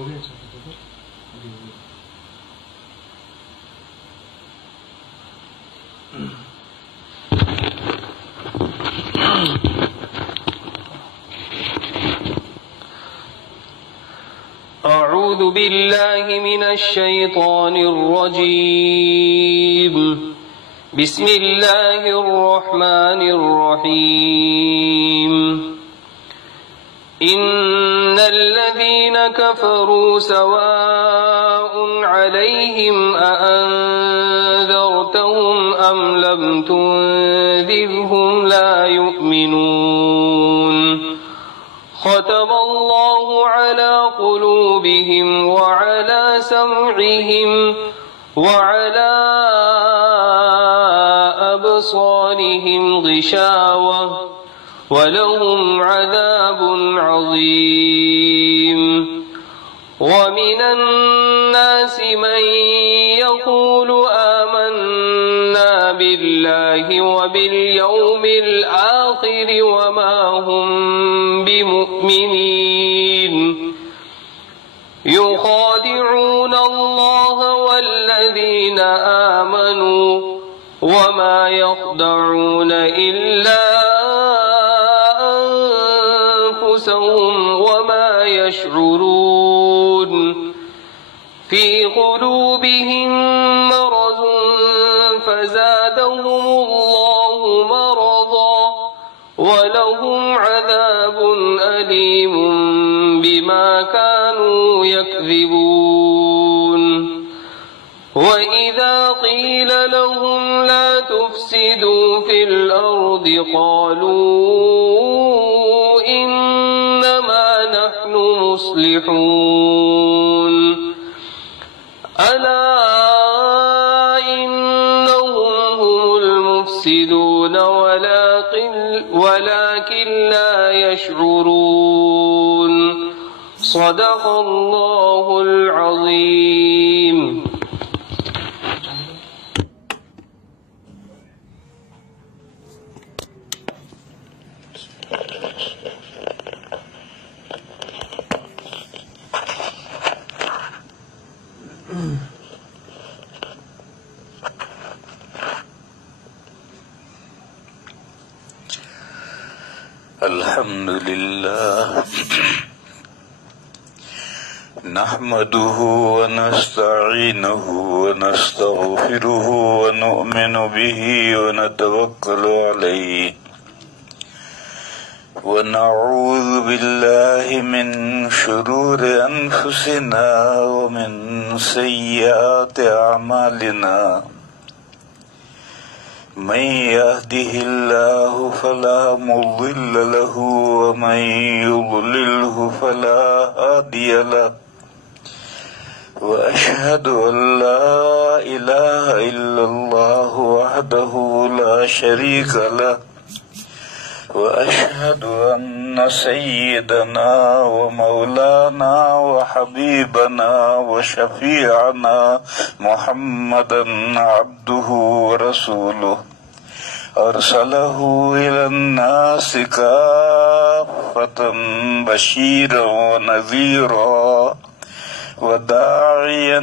أعوذ بالله من الشيطان الرجيم. بسم الله الرحمن الرحيم. إن الذين كفروا سواء عليهم أأنذرتهم أم لم تنذرهم لا يؤمنون. ختم الله على قلوبهم وعلى سمعهم وعلى أبصارهم غشاوة ولهم عذاب عظيم. ومن الناس من يقول آمنا بالله وباليوم الآخر وما هم بمؤمنين. يخادعون الله والذين آمنوا وما يخدعون إلا أنفسهم وما يشعرون. في قلوبهم مرض فزادهم الله مرضا ولهم عذاب أليم بما كانوا يكذبون. وإذا قيل لهم لا تفسدوا في الأرض قالوا إنما نحن مصلحون. ألا إنهم هم المفسدون ولكن لا يشعرون. صدق الله العظيم. الحمد لله نحمده ونستعينه ونستغفره ونؤمن به ونتوكل عليه ونعوذ بالله من شرور أنفسنا ومن سيئات أعمالنا. من يهده الله فلا مضل له ومن يضلله فلا هادي له. وأشهد أن لا إله إلا الله وحده لا شريك له. وأشهد أن سيدنا ومولانا وحبيبنا وشفيعنا محمدا عبده ورسوله أرسله إلى الناس كافة بشيرا ونذيرا وداعيا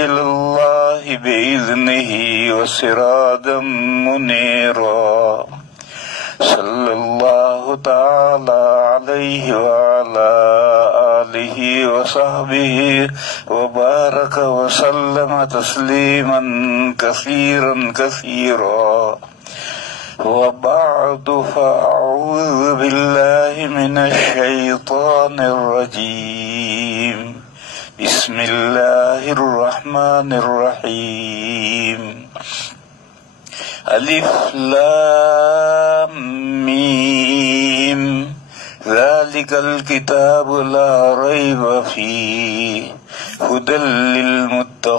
إلى الله بإذنه وسراجا منيرا. صلى الله تعالى عليه وعلى آله وصحبه وبارك وسلم تسليما كثيرا كثيرا. وبعد فأعوذ بالله من الشيطان الرجيم. بسم الله الرحمن الرحيم. الف لام میم ذلك الكتاب لا ريب فيه هدى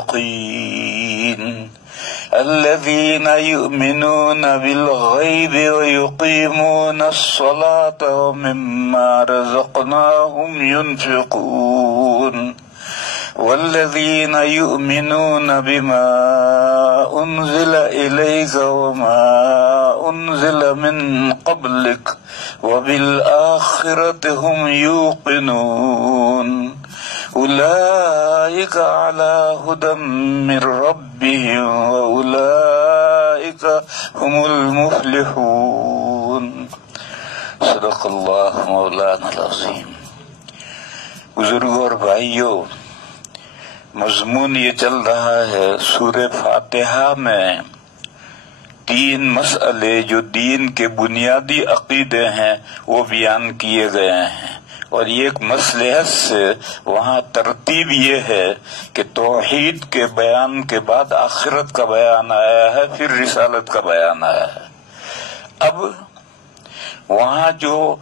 للمتقين الذين يؤمنون بالغيب ويقيمون الصلاة ومما رزقناهم ينفقون. والذين يؤمنون بما أنزل إليك وما أنزل من قبلك وبالآخرة هم يوقنون. اولئک علی ھدی من ربہم واولئک هم المفلحون۔ صدق اللہ مولانا العظیم۔ بزرگوں اور بھائیوں، مضمون یہ چل رہا ہے سورہ فاتحہ میں 3 مسئلے جو دین کے بنیادی عقیدے ہیں وہ بیان کیے گئے ہیں، اور ایک مصلحت سے وہاں ترتیب یہ ہے کہ توحید کے بیان کے بعد آخرت کا بیان آیا ہے، پھر رسالت کا بیان آیا ہے۔ اب وہاں جو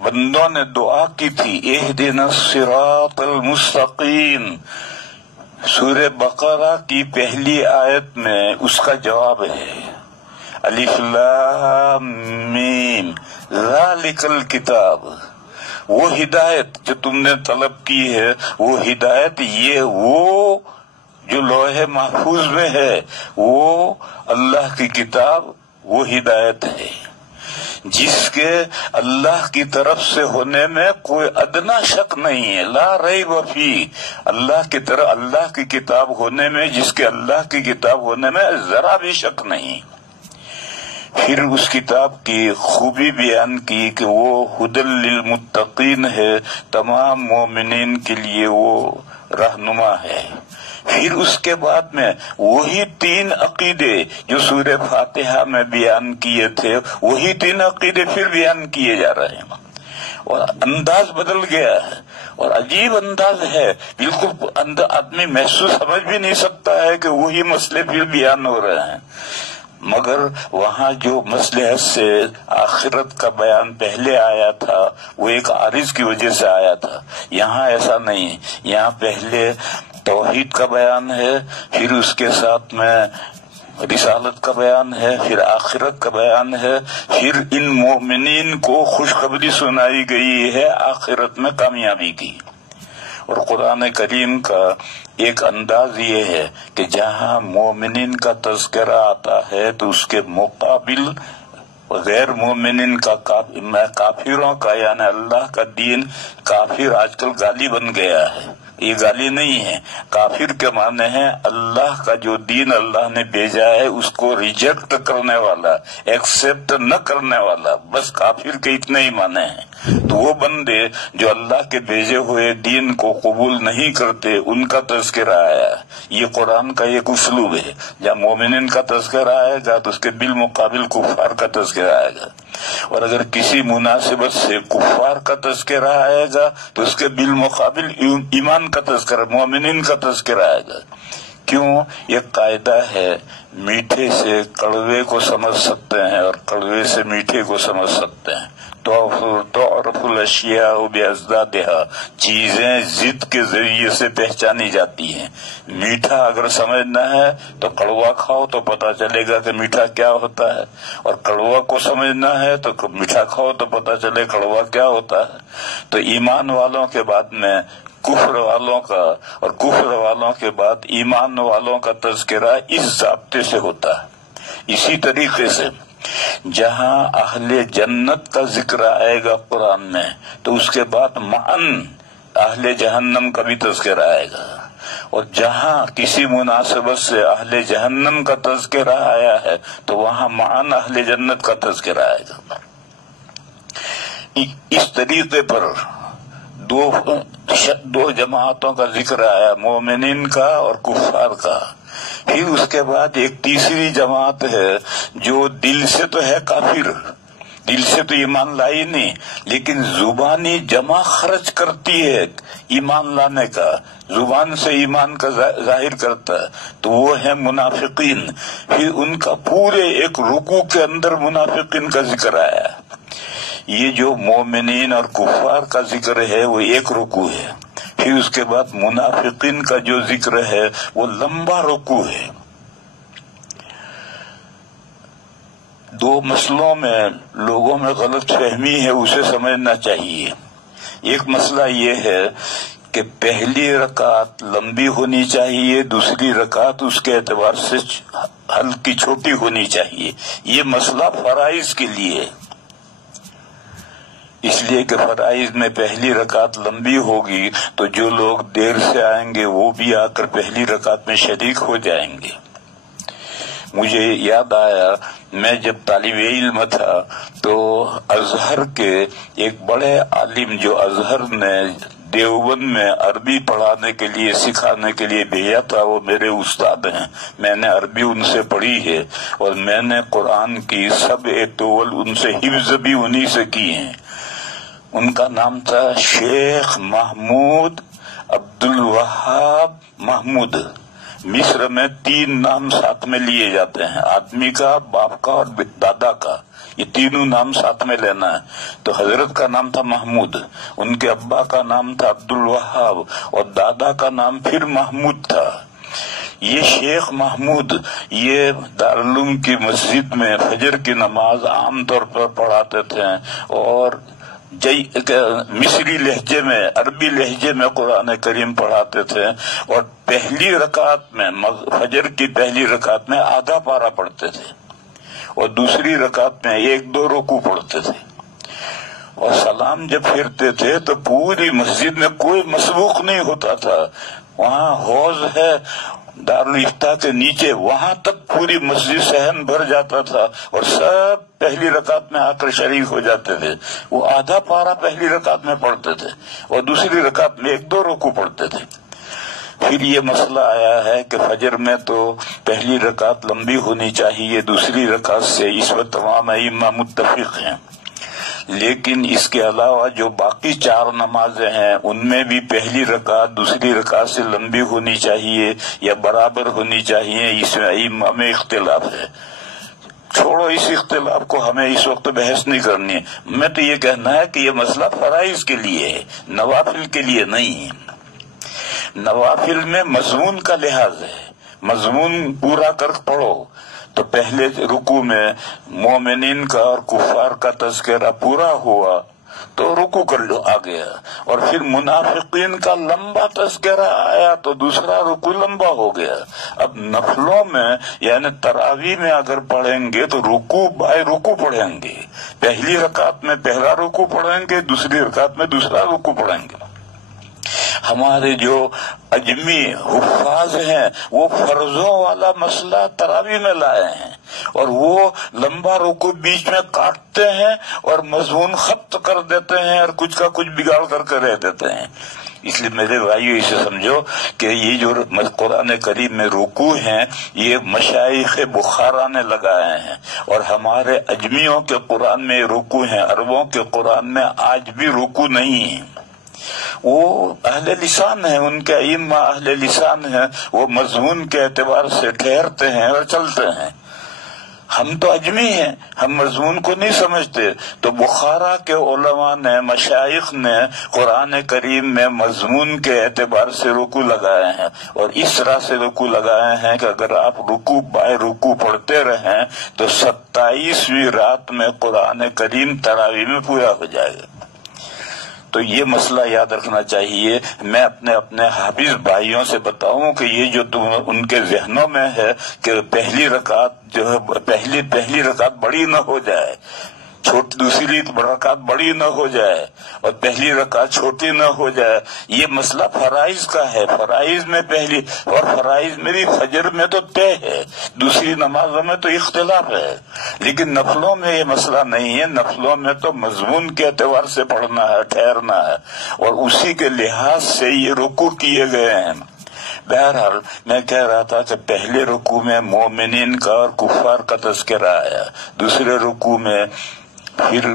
بندوں نے دعا کی تھی اہدنا الصراط المستقیم، سورہ بقرہ کی پہلی آیت میں اس کا جواب ہے الف لام میم ذالک الکتاب۔ وہ ہدایت جو تم نے طلب کی ہے، وہ ہدایت یہ وہ جو لوح محفوظ میں ہے، وہ اللہ کی کتاب، وہ ہدایت ہے جس کے اللہ کی طرف سے ہونے میں کوئی ادنا شک نہیں ہے، لا ریب فیہ، اللہ کی طرف اللہ کی کتاب ہونے میں، جس کے اللہ کی کتاب ہونے میں ذرا بھی شک نہیں۔ پھر اس کتاب کی خوبی بیان کی کہ وہ ھدی للمتقین ہے، تمام مومنین کے لیے وہ رہنما ہے۔ پھر اس کے بعد میں وہی 3 عقیدے جو سورہ فاتحہ میں بیان کیے تھے، وہی 3 عقیدے پھر بیان کیے جا رہے ہیں، اور انداز بدل گیا ہے، اور عجیب انداز ہے، بالکل آدمی محسوس سمجھ بھی نہیں سکتا ہے کہ وہی مسئلے پھر بیان ہو رہے ہیں۔ مگر وہاں جو مصلحت سے آخرت کا بیان پہلے آیا تھا وہ ایک عارض کی وجہ سے آیا تھا، یہاں ایسا نہیں، یہاں پہلے توحید کا بیان ہے، پھر اس کے ساتھ میں رسالت کا بیان ہے، پھر آخرت کا بیان ہے، پھر ان مومنین کو خوشخبری سنائی گئی ہے آخرت میں کامیابی کی۔ اور قرآن کریم کا ایک انداز یہ ہے کہ جہاں مومنین کا تذکرہ آتا ہے تو اس کے مقابل غیر مومنین کا کافروں کا، یعنی اللہ کا دین، کافر آج کل گالی بن گیا ہے، یہ گالی نہیں ہے، کافر کے معنی ہے اللہ کا جو دین اللہ نے بھیجا ہے اس کو ریجیکٹ کرنے والا، ایکسپٹ نہ کرنے والا، بس کافر کے اتنے ہی معنی ہیں۔ تو وہ بندے جو اللہ کے بھیجے ہوئے دین کو قبول نہیں کرتے ان کا تذکرہ آیا، یہ قرآن کا ایک اسلوب ہے، جہاں مومنین کا تذکرہ آئے گا تو اس کے بالمقابل کفار کا تذکرہ آئے گا، اور اگر کسی مناسبت سے کفار کا تذکرہ آئے گا تو اس کے بالمقابل ایمان کا تذکرہ، مومنین کا تذکرہ آئے گا۔ کیوں؟ یہ قاعدہ ہے، میٹھے سے کڑوے کو سمجھ سکتے ہیں اور کڑوے سے میٹھے کو سمجھ سکتے ہیں۔ تعرف الاشیاء بأضدادها، چیزیں ضد کے ذریعے سے پہچانی جاتی ہیں۔ میٹھا اگر سمجھنا ہے تو کڑوا کھاؤ تو پتہ چلے گا کہ میٹھا کیا ہوتا ہے، اور کڑوا کو سمجھنا ہے تو میٹھا کھاؤ تو پتہ چلے کڑوا کیا ہوتا ہے۔ تو ایمان والوں کے بعد میں کفر والوں کا، اور کفر والوں کے بعد ایمان والوں کا تذکرہ اس ضابطے سے ہوتا ہے۔ اسی طریقے سے جہاں اہل جنت کا ذکر آئے گا قرآن میں تو اس کے بعد معاً اہل جہنم کا بھی تذکرہ آئے گا، اور جہاں کسی مناسبت سے اہل جہنم کا تذکرہ آیا ہے تو وہاں معاً اہل جنت کا تذکرہ آئے گا۔ اس طریقے پر دو جماعتوں کا ذکر آیا، مومنین کا اور کفار کا۔ پھر اس کے بعد ایک تیسری جماعت ہے جو دل سے تو ہے کافر، دل سے تو ایمان لائی نہیں، لیکن زبانی جمع خرچ کرتی ہے ایمان لانے کا، زبان سے ایمان کا ظاہر کرتا ہے، تو وہ ہے منافقین۔ پھر ان کا پورے ایک رکوع کے اندر منافقین کا ذکر آیا۔ یہ جو مومنین اور کفار کا ذکر ہے وہ ایک رکوع ہے، پھر اس کے بعد منافقین کا جو ذکر ہے وہ لمبا رکوع ہے۔ 2 مسئلوں میں لوگوں میں غلط فہمی ہے، اسے سمجھنا چاہیے۔ ایک مسئلہ یہ ہے کہ پہلی رکعت لمبی ہونی چاہیے، دوسری رکعت اس کے اعتبار سے ہلکی چھوٹی ہونی چاہیے، یہ مسئلہ فرائض کے لیے۔ اس لیے کہ فرائض میں پہلی رکعت لمبی ہوگی تو جو لوگ دیر سے آئیں گے وہ بھی آ کر پہلی رکعت میں شریک ہو جائیں گے۔ مجھے یاد آیا میں جب طالب علم تھا تو ازہر کے ایک بڑے عالم جو ازہر نے دیوبند میں عربی پڑھانے کے لیے سکھانے کے لیے بھیجا تھا، وہ میرے استاد ہیں، میں نے عربی ان سے پڑھی ہے اور میں نے قرآن کی سب طول ان سے حفظ بھی انہی سے کی ہیں۔ ان کا نام تھا شیخ محمود عبد الوہاب محمود۔ مصر میں 3 نام ساتھ میں لیے جاتے ہیں، آدمی کا، باپ کا اور دادا کا، یہ تینوں نام ساتھ میں لینا ہے۔ تو حضرت کا نام تھا محمود، ان کے ابا کا نام تھا عبد الوہاب اور دادا کا نام پھر محمود تھا۔ یہ شیخ محمود یہ دارالعلوم کی مسجد میں فجر کی نماز عام طور پر پڑھاتے تھے اور مصری لہجے میں، عربی لہجے میں قرآن کریم پڑھاتے تھے، اور پہلی رکعت میں، فجر کی پہلی رکعت میں آدھا پارہ پڑھتے تھے اور دوسری رکعت میں 1-2 رکوع پڑھتے تھے، اور سلام جب پھرتے تھے تو پوری مسجد میں کوئی مسبوق نہیں ہوتا تھا۔ وہاں حوض ہے دارالفتاح کے نیچے، وہاں تک پوری مسجد صحن بھر جاتا تھا اور سب پہلی رکعت میں آ کر شریک ہو جاتے تھے۔ وہ آدھا پارہ پہلی رکعت میں پڑھتے تھے اور دوسری رکعت میں 1-2 رکوع پڑھتے تھے۔ پھر یہ مسئلہ آیا ہے کہ فجر میں تو پہلی رکعت لمبی ہونی چاہیے دوسری رکعت سے، اس پر تمام ائمہ متفق ہیں، لیکن اس کے علاوہ جو باقی 4 نمازیں ہیں ان میں بھی پہلی رکعت دوسری رکعت سے لمبی ہونی چاہیے یا برابر ہونی چاہیے، اس میں ائمہ میں اختلاف ہے۔ چھوڑو اس اختلاف کو، ہمیں اس وقت بحث نہیں کرنی ہے۔ میں تو یہ کہنا ہے کہ یہ مسئلہ فرائض کے لیے ہے، نوافل کے لیے نہیں ہے۔ نوافل میں مضمون کا لحاظ ہے، مضمون پورا کر پڑھو تو پہلے رکوع میں مومنین کا اور کفار کا تذکرہ پورا ہوا تو رکوع کر لو آ گیا، اور پھر منافقین کا لمبا تذکرہ آیا تو دوسرا رکوع لمبا ہو گیا۔ اب نفلوں میں یعنی تراویح میں اگر پڑھیں گے تو رکوع بائے رکوع پڑھیں گے، پہلی رکعت میں پہلا رکوع پڑھیں گے، دوسری رکعت میں دوسرا رکوع پڑھیں گے۔ ہمارے جو اجمی حفاظ ہیں وہ فرضوں والا مسئلہ تراویح میں لائے ہیں اور وہ لمبا رکوع بیچ میں کاٹتے ہیں اور مضمون ختم کر دیتے ہیں اور کچھ کا کچھ بگاڑ کر کے رہ دیتے ہیں۔ اس لیے میرے بھائیو اسے سمجھو کہ یہ جو قرآن کریم میں رکوع ہیں یہ مشائخ بخارا نے لگائے ہیں، اور ہمارے اجمیوں کے قرآن میں رکوع ہیں، عربوں کے قرآن میں آج بھی رکوع نہیں ہے۔ وہ اہل لسان ہیں، ان کے ائمہ اہل لسان ہیں، وہ مضمون کے اعتبار سے ٹھہرتے ہیں اور چلتے ہیں۔ ہم تو اجمی ہیں، ہم مضمون کو نہیں سمجھتے، تو بخارا کے علماء نے، مشائخ نے قرآن کریم میں مضمون کے اعتبار سے رکوع لگائے ہیں، اور اس طرح سے رکوع لگائے ہیں کہ اگر آپ رکوع بائے رکوع پڑھتے رہیں تو 27ویں رات میں قرآن کریم تراویح میں پورا ہو جائے گا۔ تو یہ مسئلہ یاد رکھنا چاہیے۔ میں اپنے حافظ بھائیوں سے بتاؤں کہ یہ جو ان کے ذہنوں میں ہے کہ پہلی رکعت جو ہے پہلی رکعت بڑی نہ ہو جائے، دوسری رکعت بڑی نہ ہو جائے اور پہلی رکعت چھوٹی نہ ہو جائے، یہ مسئلہ فرائض کا ہے۔ فرائض میں پہلی، اور فرائض میں بھی فجر میں تو طے ہے، دوسری نمازوں میں تو اختلاف ہے، لیکن نفلوں میں یہ مسئلہ نہیں ہے۔ نفلوں میں تو مضمون کے اعتبار سے پڑھنا ہے، ٹھہرنا ہے، اور اسی کے لحاظ سے یہ رکوع کیے گئے ہیں۔ بہرحال میں کہہ رہا تھا کہ پہلے رکوع میں مومنین کا اور کفار کا تذکرہ آیا، دوسرے رکوع میں پھر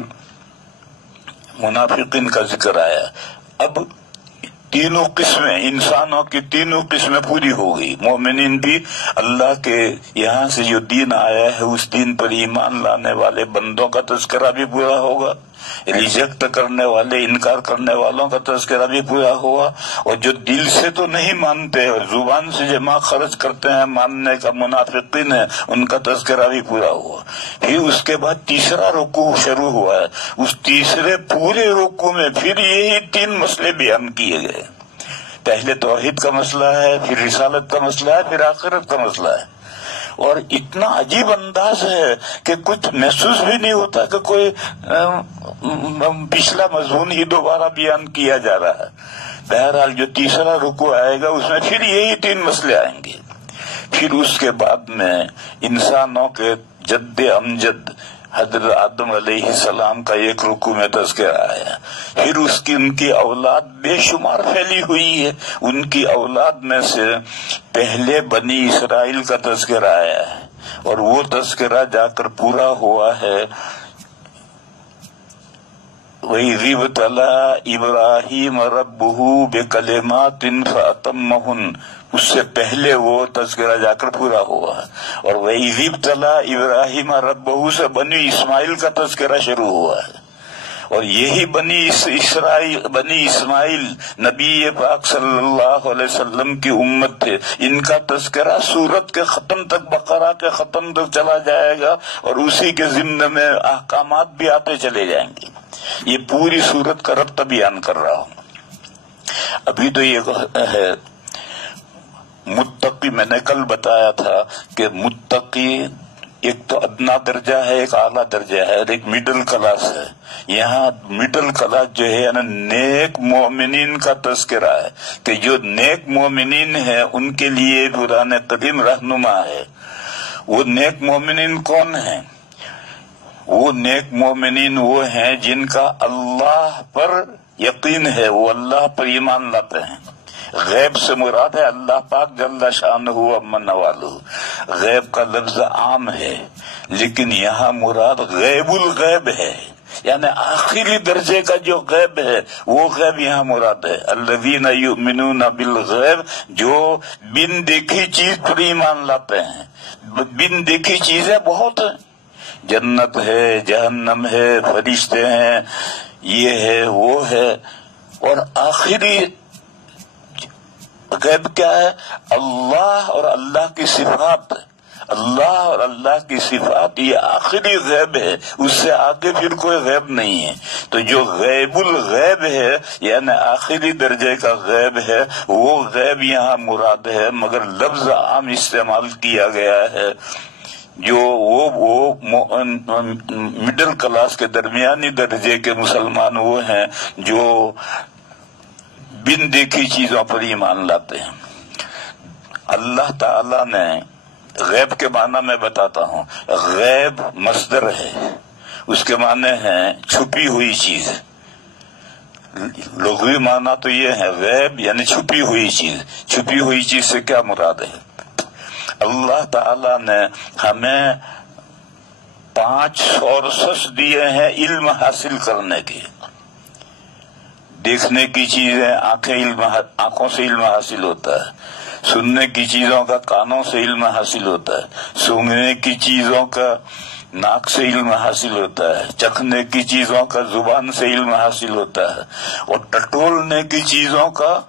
منافقین کا ذکر آیا۔ اب تینوں قسمیں، انسانوں کی تینوں قسمیں پوری ہو گئی۔ مومنین بھی اللہ کے یہاں سے جو دین آیا ہے اس دین پر ایمان لانے والے بندوں کا تذکرہ بھی پورا ہوگا، ریجیکٹ کرنے والے، انکار کرنے والوں کا تذکرہ بھی پورا ہوا، اور جو دل سے تو نہیں مانتے اور زبان سے جمع خرچ کرتے ہیں ماننے کا، منافقین ہیں، ان کا تذکرہ بھی پورا ہوا۔ پھر اس کے بعد تیسرا رکوع شروع ہوا ہے، اس تیسرے پورے رکوع میں پھر یہی 3 مسئلے بیان کیے گئے۔ پہلے توحید کا مسئلہ ہے، پھر رسالت کا مسئلہ ہے، پھر آخرت کا مسئلہ ہے، اور اتنا عجیب انداز ہے کہ کچھ محسوس بھی نہیں ہوتا کہ کوئی پچھلا مضمون ہی دوبارہ بیان کیا جا رہا ہے۔ بہرحال جو تیسرا رکوع آئے گا اس میں پھر یہی 3 مسئلے آئیں گے۔ پھر اس کے بعد میں انسانوں کے جد امجد حضرت آدم علیہ السلام کا ایک رکوع میں تذکرہ آیا، پھر ان کی اولاد بے شمار پھیلی ہوئی ہے، ان کی اولاد میں سے پہلے بنی اسرائیل کا تذکرہ آیا ہے، اور وہ تذکرہ جا کر پورا ہوا ہے وَإِذِ ابْتَلَىٰ إِبْرَاهِيمَ رَبُّهُ بِكَلِمَاتٍ فَأَتَمَّهُنَّ، اس سے پہلے وہ تذکرہ جا کر پورا ہوا ہے، اور وَإِذِ ابْتَلَىٰ إِبْرَاهِيمَ رَبُّهُ سے بنی اسماعیل کا تذکرہ شروع ہوا ہے، اور یہی بنی اسماعیل نبی پاک صلی اللہ علیہ وسلم کی امت تھے، ان کا تذکرہ سورت کے ختم تک، بقرہ کے ختم تک چلا جائے گا، اور اسی کے ضمن میں احکامات بھی آتے چلے جائیں گے۔ یہ پوری سورت کا ربط بیان کر رہا ہوں۔ ابھی تو یہ ہے متقی، میں نے کل بتایا تھا کہ متقی ایک تو ادنا درجہ ہے، ایک اعلیٰ درجہ ہے، اور ایک مڈل کلاس ہے۔ یہاں مڈل کلاس جو ہے یعنی نیک مومنین کا تذکرہ ہے، کہ جو نیک مومنین ہیں ان کے لیے قرآن قدیم رہنما ہے۔ وہ نیک مومنین کون ہیں؟ وہ نیک مومنین وہ ہیں جن کا اللہ پر یقین ہے، وہ اللہ پر ایمان لاتے ہیں۔ غیب سے مراد ہے اللہ پاک جل شانہ امن نوالہ۔ غیب کا لفظ عام ہے، لیکن یہاں مراد غیب الغیب ہے، یعنی آخری درجے کا جو غیب ہے وہ غیب یہاں مراد ہے۔ الذین یؤمنون بالغیب، جو بن دیکھی چیز پر ایمان لاتے ہیں۔ بن دیکھی چیزیں بہت ہیں، جنت ہے، جہنم ہے، فرشتے ہیں، یہ ہے وہ ہے، اور آخری غیب کیا ہے؟ اللہ اور اللہ کی صفات۔ اللہ اور اللہ کی صفات یہ آخری غیب ہے، اس سے آگے پھر کوئی غیب نہیں ہے۔ تو جو غیب الغیب ہے یعنی آخری درجے کا غیب ہے، وہ غیب یہاں مراد ہے، مگر لفظ عام استعمال کیا گیا ہے۔ جو وہ مڈل کلاس کے درمیانی درجے کے مسلمان وہ ہیں جو بن دیکھی چیزوں پر ایمان لاتے ہیں۔ اللہ تعالی نے غیب کے معنی میں بتاتا ہوں، غیب مصدر ہے، اس کے معنی ہیں چھپی ہوئی چیز۔ لغوی معنی تو یہ ہے غیب یعنی چھپی ہوئی چیز۔ چھپی ہوئی چیز سے کیا مراد ہے؟ اللہ تعالی نے ہمیں 5 سورسز دیے ہیں علم حاصل کرنے کے۔ دیکھنے کی چیزیں آنکھوں سے علم حاصل ہوتا ہے، سننے کی چیزوں کا کانوں سے علم حاصل ہوتا ہے، سونگنے کی چیزوں کا ناک سے علم حاصل ہوتا ہے، چکھنے کی چیزوں کا زبان سے علم حاصل ہوتا ہے، اور ٹٹولنے کی چیزوں کا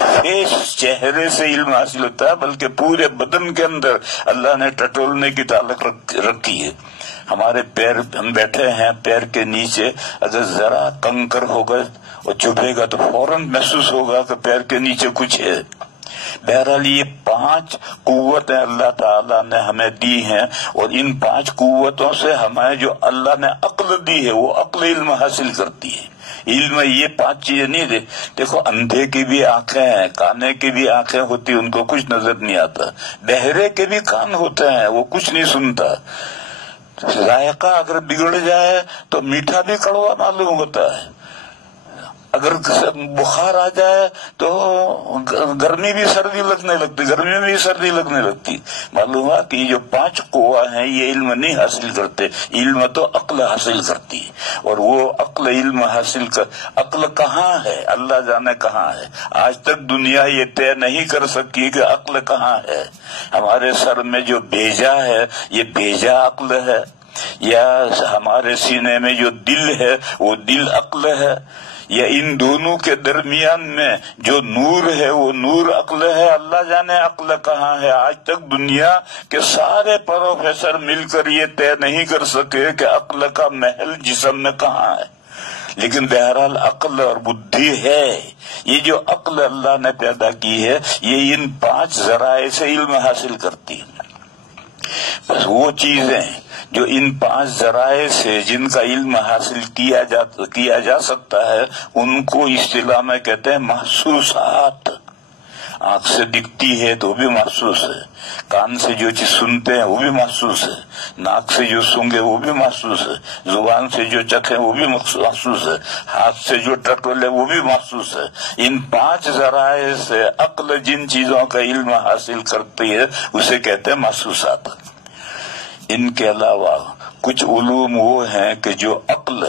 فیس چہرے سے علم حاصل ہوتا ہے، بلکہ پورے بدن کے اندر اللہ نے ٹٹولنے کی تعلق رکھی ہے۔ ہمارے پیر، ہم بیٹھے ہیں، پیر کے نیچے اگر ذرا کنکر ہوگا اور چبھے گا تو فوراً محسوس ہوگا کہ پیر کے نیچے کچھ ہے۔ بہرحال یہ 5 قوتیں اللہ تعالیٰ نے ہمیں دی ہیں، اور ان 5 قوتوں سے ہمیں جو اللہ نے عقل دی ہے وہ عقل علم حاصل کرتی ہے۔ علم یہ 5 چیزیں نہیں دے۔ دیکھو اندھے کی بھی آنکھیں ہیں، کانے کی بھی آنکھیں ہوتی، ان کو کچھ نظر نہیں آتا، بہرے کے بھی کان ہوتے ہیں، وہ کچھ نہیں سنتا۔ ذائقہ اگر بگڑ جائے تو میٹھا بھی کڑوا معلوم ہوتا ہے، اگر بخار آ جائے تو گرمی بھی سردی لگنے لگتی، گرمی میں بھی سردی لگنے لگتی۔ معلوم ہوا کہ یہ جو 5 قوہ ہیں یہ علم نہیں حاصل کرتے، علم تو عقل حاصل کرتی ہے، اور وہ عقل علم حاصل عقل کہاں ہے اللہ جانے کہاں ہے۔ آج تک دنیا یہ طے نہیں کر سکی کہ عقل کہاں ہے۔ ہمارے سر میں جو بھیجا ہے یہ بھیجا عقل ہے، یا ہمارے سینے میں جو دل ہے وہ دل عقل ہے، یا ان دونوں کے درمیان میں جو نور ہے وہ نور عقل ہے۔ اللہ جانے عقل کہاں ہے۔ آج تک دنیا کے سارے پروفیسر مل کر یہ طے نہیں کر سکے کہ عقل کا محل جسم میں کہاں ہے، لیکن بہرحال عقل اور بدھی ہے۔ یہ جو عقل اللہ نے پیدا کی ہے یہ ان 5 ذرائع سے علم حاصل کرتی ہے۔ بس وہ چیزیں جو ان 5 ذرائع سے جن کا علم حاصل کیا جا سکتا ہے ان کو اصطلاح میں کہتے ہیں محسوسات. آنکھ سے دکھتی ہے تو وہ بھی محسوس ہے، کان سے جو چیز سنتے ہیں وہ بھی محسوس ہے، ناک سے جو سونگے وہ بھی محسوس ہے، زبان سے جو چکھے وہ بھی محسوس ہے، ہاتھ سے جو ٹٹولے وہ بھی محسوس ہے. ان 5 ذرائع سے عقل جن چیزوں کا علم حاصل کرتی ہے اسے کہتے ہیں محسوسات. ان کے علاوہ کچھ علوم وہ ہیں کہ جو عقل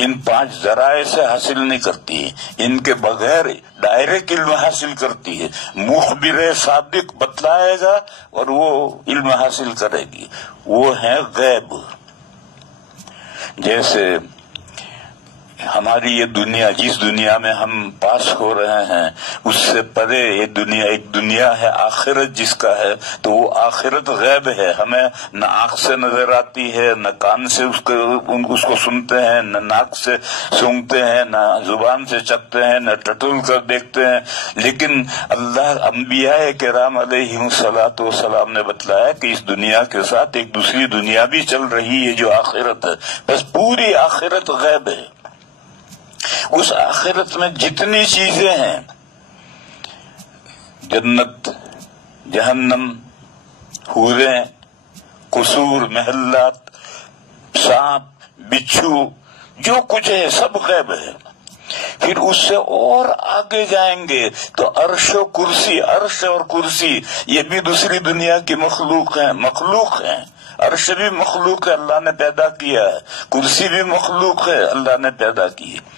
ان 5 ذرائع سے حاصل نہیں کرتی، ان کے بغیر ڈائریکٹ علم حاصل کرتی ہے. مخبر صادق بتلائے گا اور وہ علم حاصل کرے گی. وہ ہے غیب. جیسے ہماری یہ دنیا، جس دنیا میں ہم پاس ہو رہے ہیں اس سے پرے یہ دنیا ایک دنیا ہے آخرت جس کا ہے، تو وہ آخرت غیب ہے. ہمیں نہ آنکھ سے نظر آتی ہے، نہ کان سے اس کو سنتے ہیں، نہ ناک سے سونگتے ہیں، نہ زبان سے چکتے ہیں، نہ ٹٹول کر دیکھتے ہیں. لیکن اللہ انبیاء کرام علیہم الصلوۃ والسلام نے بتلایا کہ اس دنیا کے ساتھ ایک دوسری دنیا بھی چل رہی ہے جو آخرت ہے. بس پوری آخرت غیب ہے. اس آخرت میں جتنی چیزیں ہیں، جنت، جہنم، حوریں، قصور، محلات، سانپ، بچھو، جو کچھ ہے سب غیب ہے. پھر اس سے اور آگے جائیں گے تو عرش و کرسی، عرش اور کرسی یہ بھی دوسری دنیا کی مخلوق ہیں. عرش بھی مخلوق ہے، اللہ نے پیدا کیا ہے. کرسی بھی مخلوق ہے، اللہ نے پیدا کی ہے.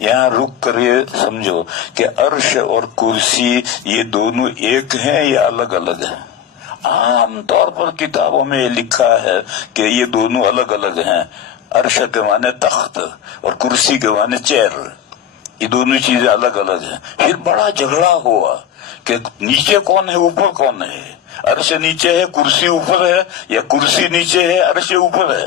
یہاں رک کر یہ سمجھو کہ عرش اور کرسی یہ دونوں ایک ہیں یا الگ الگ ہیں. عام طور پر کتابوں میں یہ لکھا ہے کہ یہ دونوں الگ الگ ہیں. عرش کے معنی تخت اور کرسی کے معنی چیئر، یہ دونوں چیزیں الگ الگ ہیں. پھر بڑا جھگڑا ہوا کہ نیچے کون ہے اوپر کون ہے، عرش نیچے ہے کرسی اوپر ہے، یا کرسی نیچے ہے عرش اوپر ہے.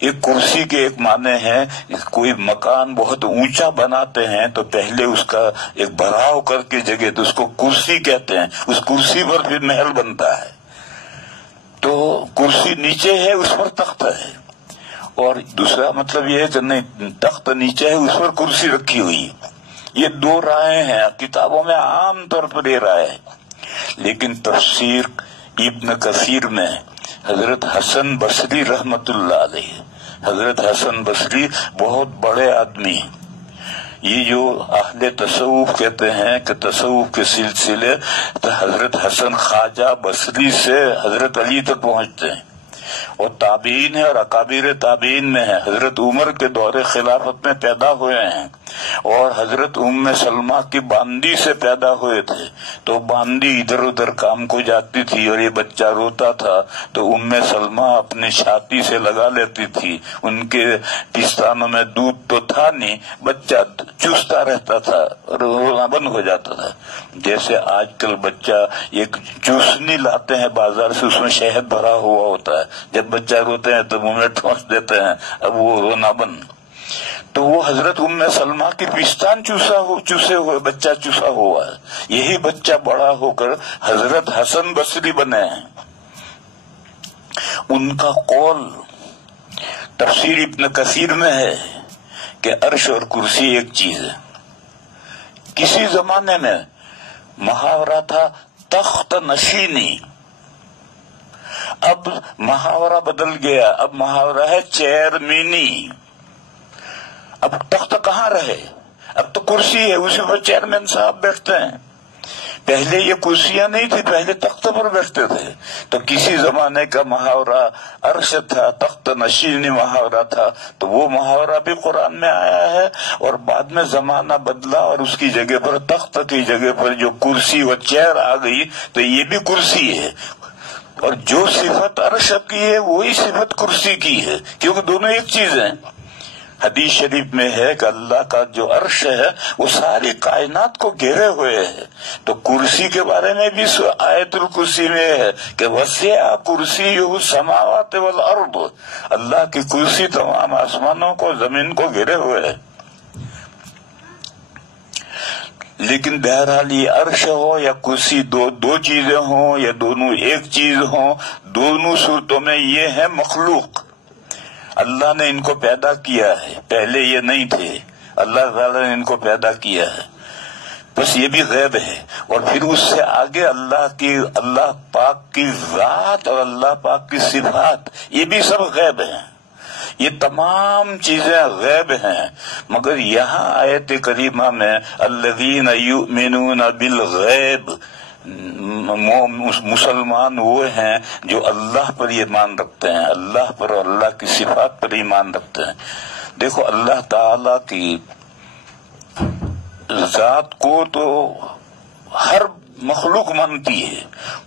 ایک کرسی کے ایک معنی ہے کوئی مکان بہت اونچا بناتے ہیں تو پہلے اس کا ایک بھراؤ کر کے جگہ تو اس کو کرسی کہتے ہیں. اس کرسی پر پھر محل بنتا ہے. تو کرسی نیچے ہے اس پر تخت ہے. اور دوسرا مطلب یہ ہے کہ نہیں، تخت نیچے ہے اس پر کرسی رکھی ہوئی. یہ 2 رائے ہیں کتابوں میں، عام طور پر یہ رائے ہے. لیکن تفسیر ابن کثیر میں حضرت حسن بصری رحمت اللہ علیہ، حضرت حسن بصری بہت بڑے آدمی، یہ جو اہل تصوف کہتے ہیں کہ تصوف کے سلسلے تو حضرت حسن خواجہ بصری سے حضرت علی تک پہنچتے ہیں. اور تابعین ہے اور اکابر تابعین میں ہے. حضرت عمر کے دور خلافت میں پیدا ہوئے ہیں اور حضرت ام سلمہ کی باندی سے پیدا ہوئے تھے. تو باندی ادھر ادھر کام کو جاتی تھی اور یہ بچہ روتا تھا تو ام سلمہ اپنی چھاتی سے لگا لیتی تھی. ان کے پستانوں میں دودھ تو تھا نہیں، بچہ چوستا رہتا تھا اور رونا بند ہو جاتا تھا. جیسے آج کل بچہ ایک چوسنی لاتے ہیں بازار سے، اس میں شہد بھرا ہوا ہوتا ہے، جب بچہ روتے ہیں تو منہ میں ٹھونس دیتے ہیں، اب وہ رونا بند. تو وہ حضرت ام سلمہ کی پستان چوسے ہوئے بچہ چوسا ہوا ہے. یہی بچہ بڑا ہو کر حضرت حسن بصری بنے ہیں. ان کا قول تفسیر ابن کثیر میں ہے کہ عرش اور کرسی ایک چیز ہے. کسی زمانے میں محاورہ تھا تخت نشینی، اب محاورہ بدل گیا، اب محاورہ ہے چیئرمینی. اب تخت کہاں رہے، اب تو کرسی ہے، اسی پر چیئرمین صاحب بیٹھتے ہیں. پہلے یہ کرسیاں نہیں تھی، پہلے تخت پر بیٹھتے تھے. تو کسی زمانے کا محاورہ عرش تھا، تخت نشینی محاورہ تھا. تو وہ محاورہ بھی قرآن میں آیا ہے اور بعد میں زمانہ بدلا اور اس کی جگہ پر تخت کی جگہ پر جو کرسی و چیئر آ گئی تو یہ بھی کرسی ہے. اور جو صفت عرش کی ہے وہی صفت کرسی کی ہے، کیونکہ دونوں ایک چیز ہیں. حدیث شریف میں ہے کہ اللہ کا جو عرش ہے وہ ساری کائنات کو گھیرے ہوئے ہے. تو کرسی کے بارے میں بھی آیت الکرسی میں ہے کہ وسع کرسیہ السماوات والارض، اللہ کی کرسی تمام آسمانوں کو زمین کو گھیرے ہوئے ہے. لیکن بہرحال یہ عرش ہو یا کرسی، دو چیزیں ہوں یا دونوں ایک چیز ہوں، دونوں صورتوں میں یہ ہے مخلوق. اللہ نے ان کو پیدا کیا ہے، پہلے یہ نہیں تھے، اللہ تعالیٰ نے ان کو پیدا کیا ہے. بس یہ بھی غیب ہے. اور پھر اس سے آگے اللہ پاک کی ذات اور اللہ پاک کی صفات، یہ بھی سب غیب ہیں. یہ تمام چیزیں غیب ہیں. مگر یہاں آیت کریمہ میں الذین یؤمنون بالغیب، مسلمان وہ ہیں جو اللہ پر ایمان رکھتے ہیں، اللہ پر اور اللہ کی صفات پر ایمان رکھتے ہیں. دیکھو اللہ تعالی کی ذات کو تو ہر مخلوق مانتی ہے.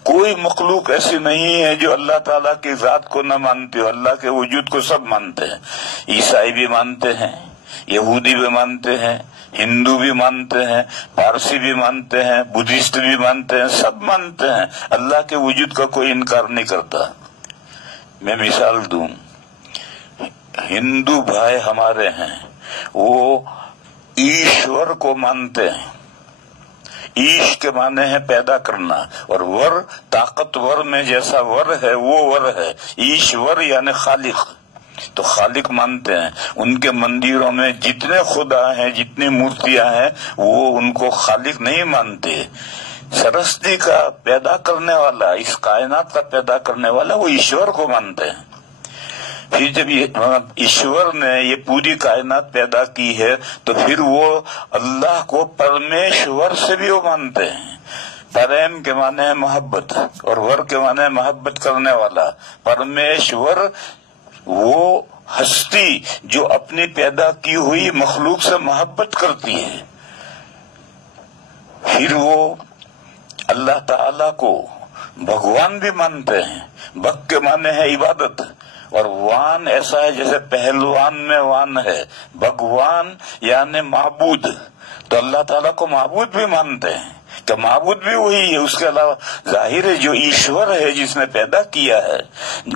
کوئی مخلوق ایسی نہیں ہے جو اللہ تعالیٰ کی ذات کو نہ مانتی ہو. اللہ کے وجود کو سب مانتے ہیں. عیسائی بھی مانتے ہیں، یہودی بھی مانتے ہیں، ہندو بھی مانتے ہیں، پارسی بھی مانتے ہیں، بدھسٹ بھی مانتے ہیں، سب مانتے ہیں. اللہ کے وجود کا کوئی انکار نہیں کرتا. میں مثال دوں، ہندو بھائی ہمارے ہیں، وہ ایشور کو مانتے ہیں. ایش کے معنی ہے پیدا کرنا، اور ور طاقتور میں جیسا ور ہے وہ ور ہے. ایشور یعنی خالق، تو خالق مانتے ہیں. ان کے مندروں میں جتنے خدا ہیں، جتنی مورتیاں ہیں، وہ ان کو خالق نہیں مانتے. سرستی کا پیدا کرنے والا، اس کائنات کا پیدا کرنے والا، وہ ایشور کو مانتے ہیں. پھر جب ایشور نے یہ پوری کائنات پیدا کی ہے تو پھر وہ اللہ کو پرمیشور سے بھی وہ مانتے ہیں. پریم کے معنی ہے محبت، اور ور کے معنی ہے محبت کرنے والا. پرمیشور وہ ہستی جو اپنی پیدا کی ہوئی مخلوق سے محبت کرتی ہے. پھر وہ اللہ تعالی کو بھگوان بھی مانتے ہیں. بھگ کے معنی ہے عبادت، اور وان ایسا ہے جیسے پہلوان میں وان ہے. بھگوان یعنی معبود، تو اللہ تعالیٰ کو معبود بھی مانتے ہیں کہ معبود بھی وہی ہے. اس کے علاوہ ظاہر ہے جو ایشور ہے، جس نے پیدا کیا ہے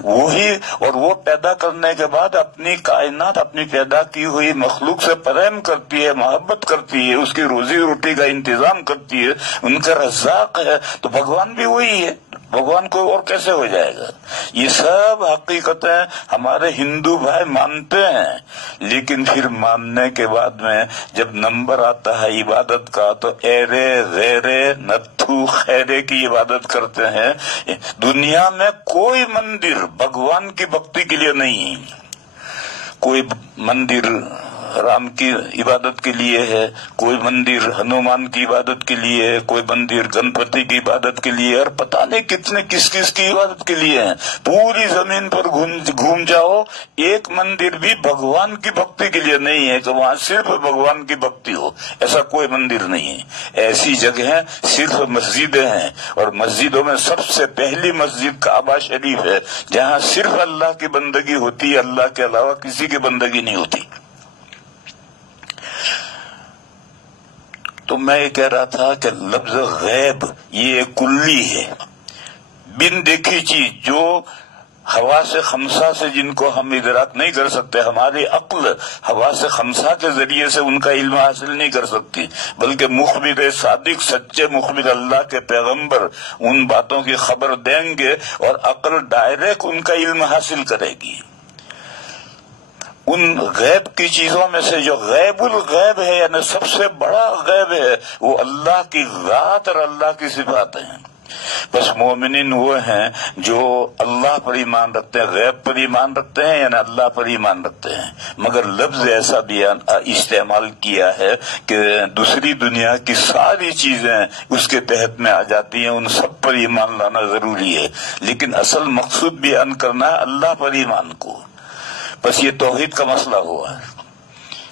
وہی، اور وہ پیدا کرنے کے بعد اپنی کائنات، اپنی پیدا کی ہوئی مخلوق سے پریم کرتی ہے، محبت کرتی ہے، اس کی روزی روٹی کا انتظام کرتی ہے، ان کا رزاق ہے. تو بھگوان بھی وہی ہے، بھگوان کوئی اور کیسے ہو جائے گا؟ یہ سب حقیقتیں ہمارے ہندو بھائی مانتے ہیں. لیکن پھر ماننے کے بعد میں جب نمبر آتا ہے عبادت کا تو ایرے غیرے نتھو خیرے کی عبادت کرتے ہیں. دنیا میں کوئی مندر بھگوان کی بھکتی کے لیے نہیں. کوئی مندر رام کی عبادت کے لیے ہے، کوئی مندر ہنومان کی عبادت کے لیے ہے، کوئی مندر گنپتی کی عبادت کے لیے، اور پتہ نہیں کتنے کس کی عبادت کے لیے ہیں. پوری زمین پر گھوم جاؤ، ایک مندر بھی بھگوان کی بھکتی کے لیے نہیں ہے کہ وہاں صرف بھگوان کی بھکتی ہو. ایسا کوئی مندر نہیں ہے. ایسی جگہیں صرف مسجدیں ہیں، اور مسجدوں میں سب سے پہلی مسجد کعبہ شریف ہے، جہاں صرف اللہ کی بندگی ہوتی ہے، اللہ کے علاوہ کسی کی بندگی نہیں ہوتی. تو میں یہ کہہ رہا تھا کہ لفظ غیب یہ ایک کلی ہے، بن دیکھی چیز، جو حواس خمسہ سے جن کو ہم ادراک نہیں کر سکتے. ہماری عقل حواس خمسہ کے ذریعے سے ان کا علم حاصل نہیں کر سکتی، بلکہ مخبر صادق، سچے مخبر اللہ کے پیغمبر ان باتوں کی خبر دیں گے، اور عقل ڈائریکٹ ان کا علم حاصل کرے گی. ان غیب کی چیزوں میں سے جو غیب الغیب ہے، یعنی سب سے بڑا غیب ہے، وہ اللہ کی ذات اور اللہ کی صفات ہیں. بس مومنین وہ ہیں جو اللہ پر ایمان رکھتے ہیں، غیب پر ایمان رکھتے ہیں، یعنی اللہ پر ایمان رکھتے ہیں. مگر لفظ ایسا بھی استعمال کیا ہے کہ دوسری دنیا کی ساری چیزیں اس کے تحت میں آ جاتی ہیں، ان سب پر ایمان لانا ضروری ہے. لیکن اصل مقصود بیان کرنا ہے اللہ پر ایمان کو. بس یہ توحید کا مسئلہ ہوا ہے.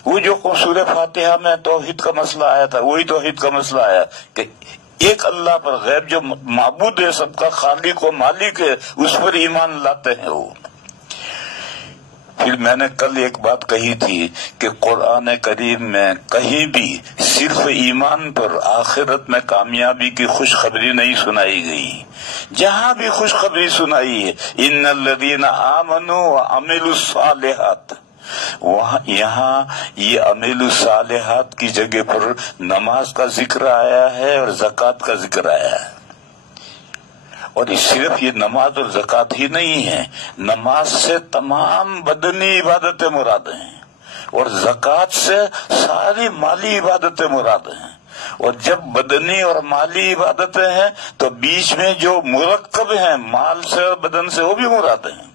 وہ جو سورہ فاتحہ میں توحید کا مسئلہ آیا تھا، وہی توحید کا مسئلہ آیا کہ ایک اللہ پر، غیب جو معبود ہے، سب کا خالق و مالک ہے، اس پر ایمان لاتے ہیں وہ. پھر میں نے کل ایک بات کہی تھی کہ قرآن کریم میں کہیں بھی صرف ایمان پر آخرت میں کامیابی کی خوشخبری نہیں سنائی گئی. جہاں بھی خوشخبری سنائی ہے ان الذین آمنوا وعملوا الصالحات، وہاں یہاں یہ اعمال الصالحات کی جگہ پر نماز کا ذکر آیا ہے اور زکوٰۃ کا ذکر آیا ہے. اور صرف یہ نماز اور زکوٰۃ ہی نہیں ہے، نماز سے تمام بدنی عبادتیں مراد ہیں، اور زکوٰۃ سے ساری مالی عبادتیں مراد ہیں. اور جب بدنی اور مالی عبادتیں ہیں تو بیچ میں جو مرکب ہیں مال سے اور بدن سے، وہ بھی مراد ہیں.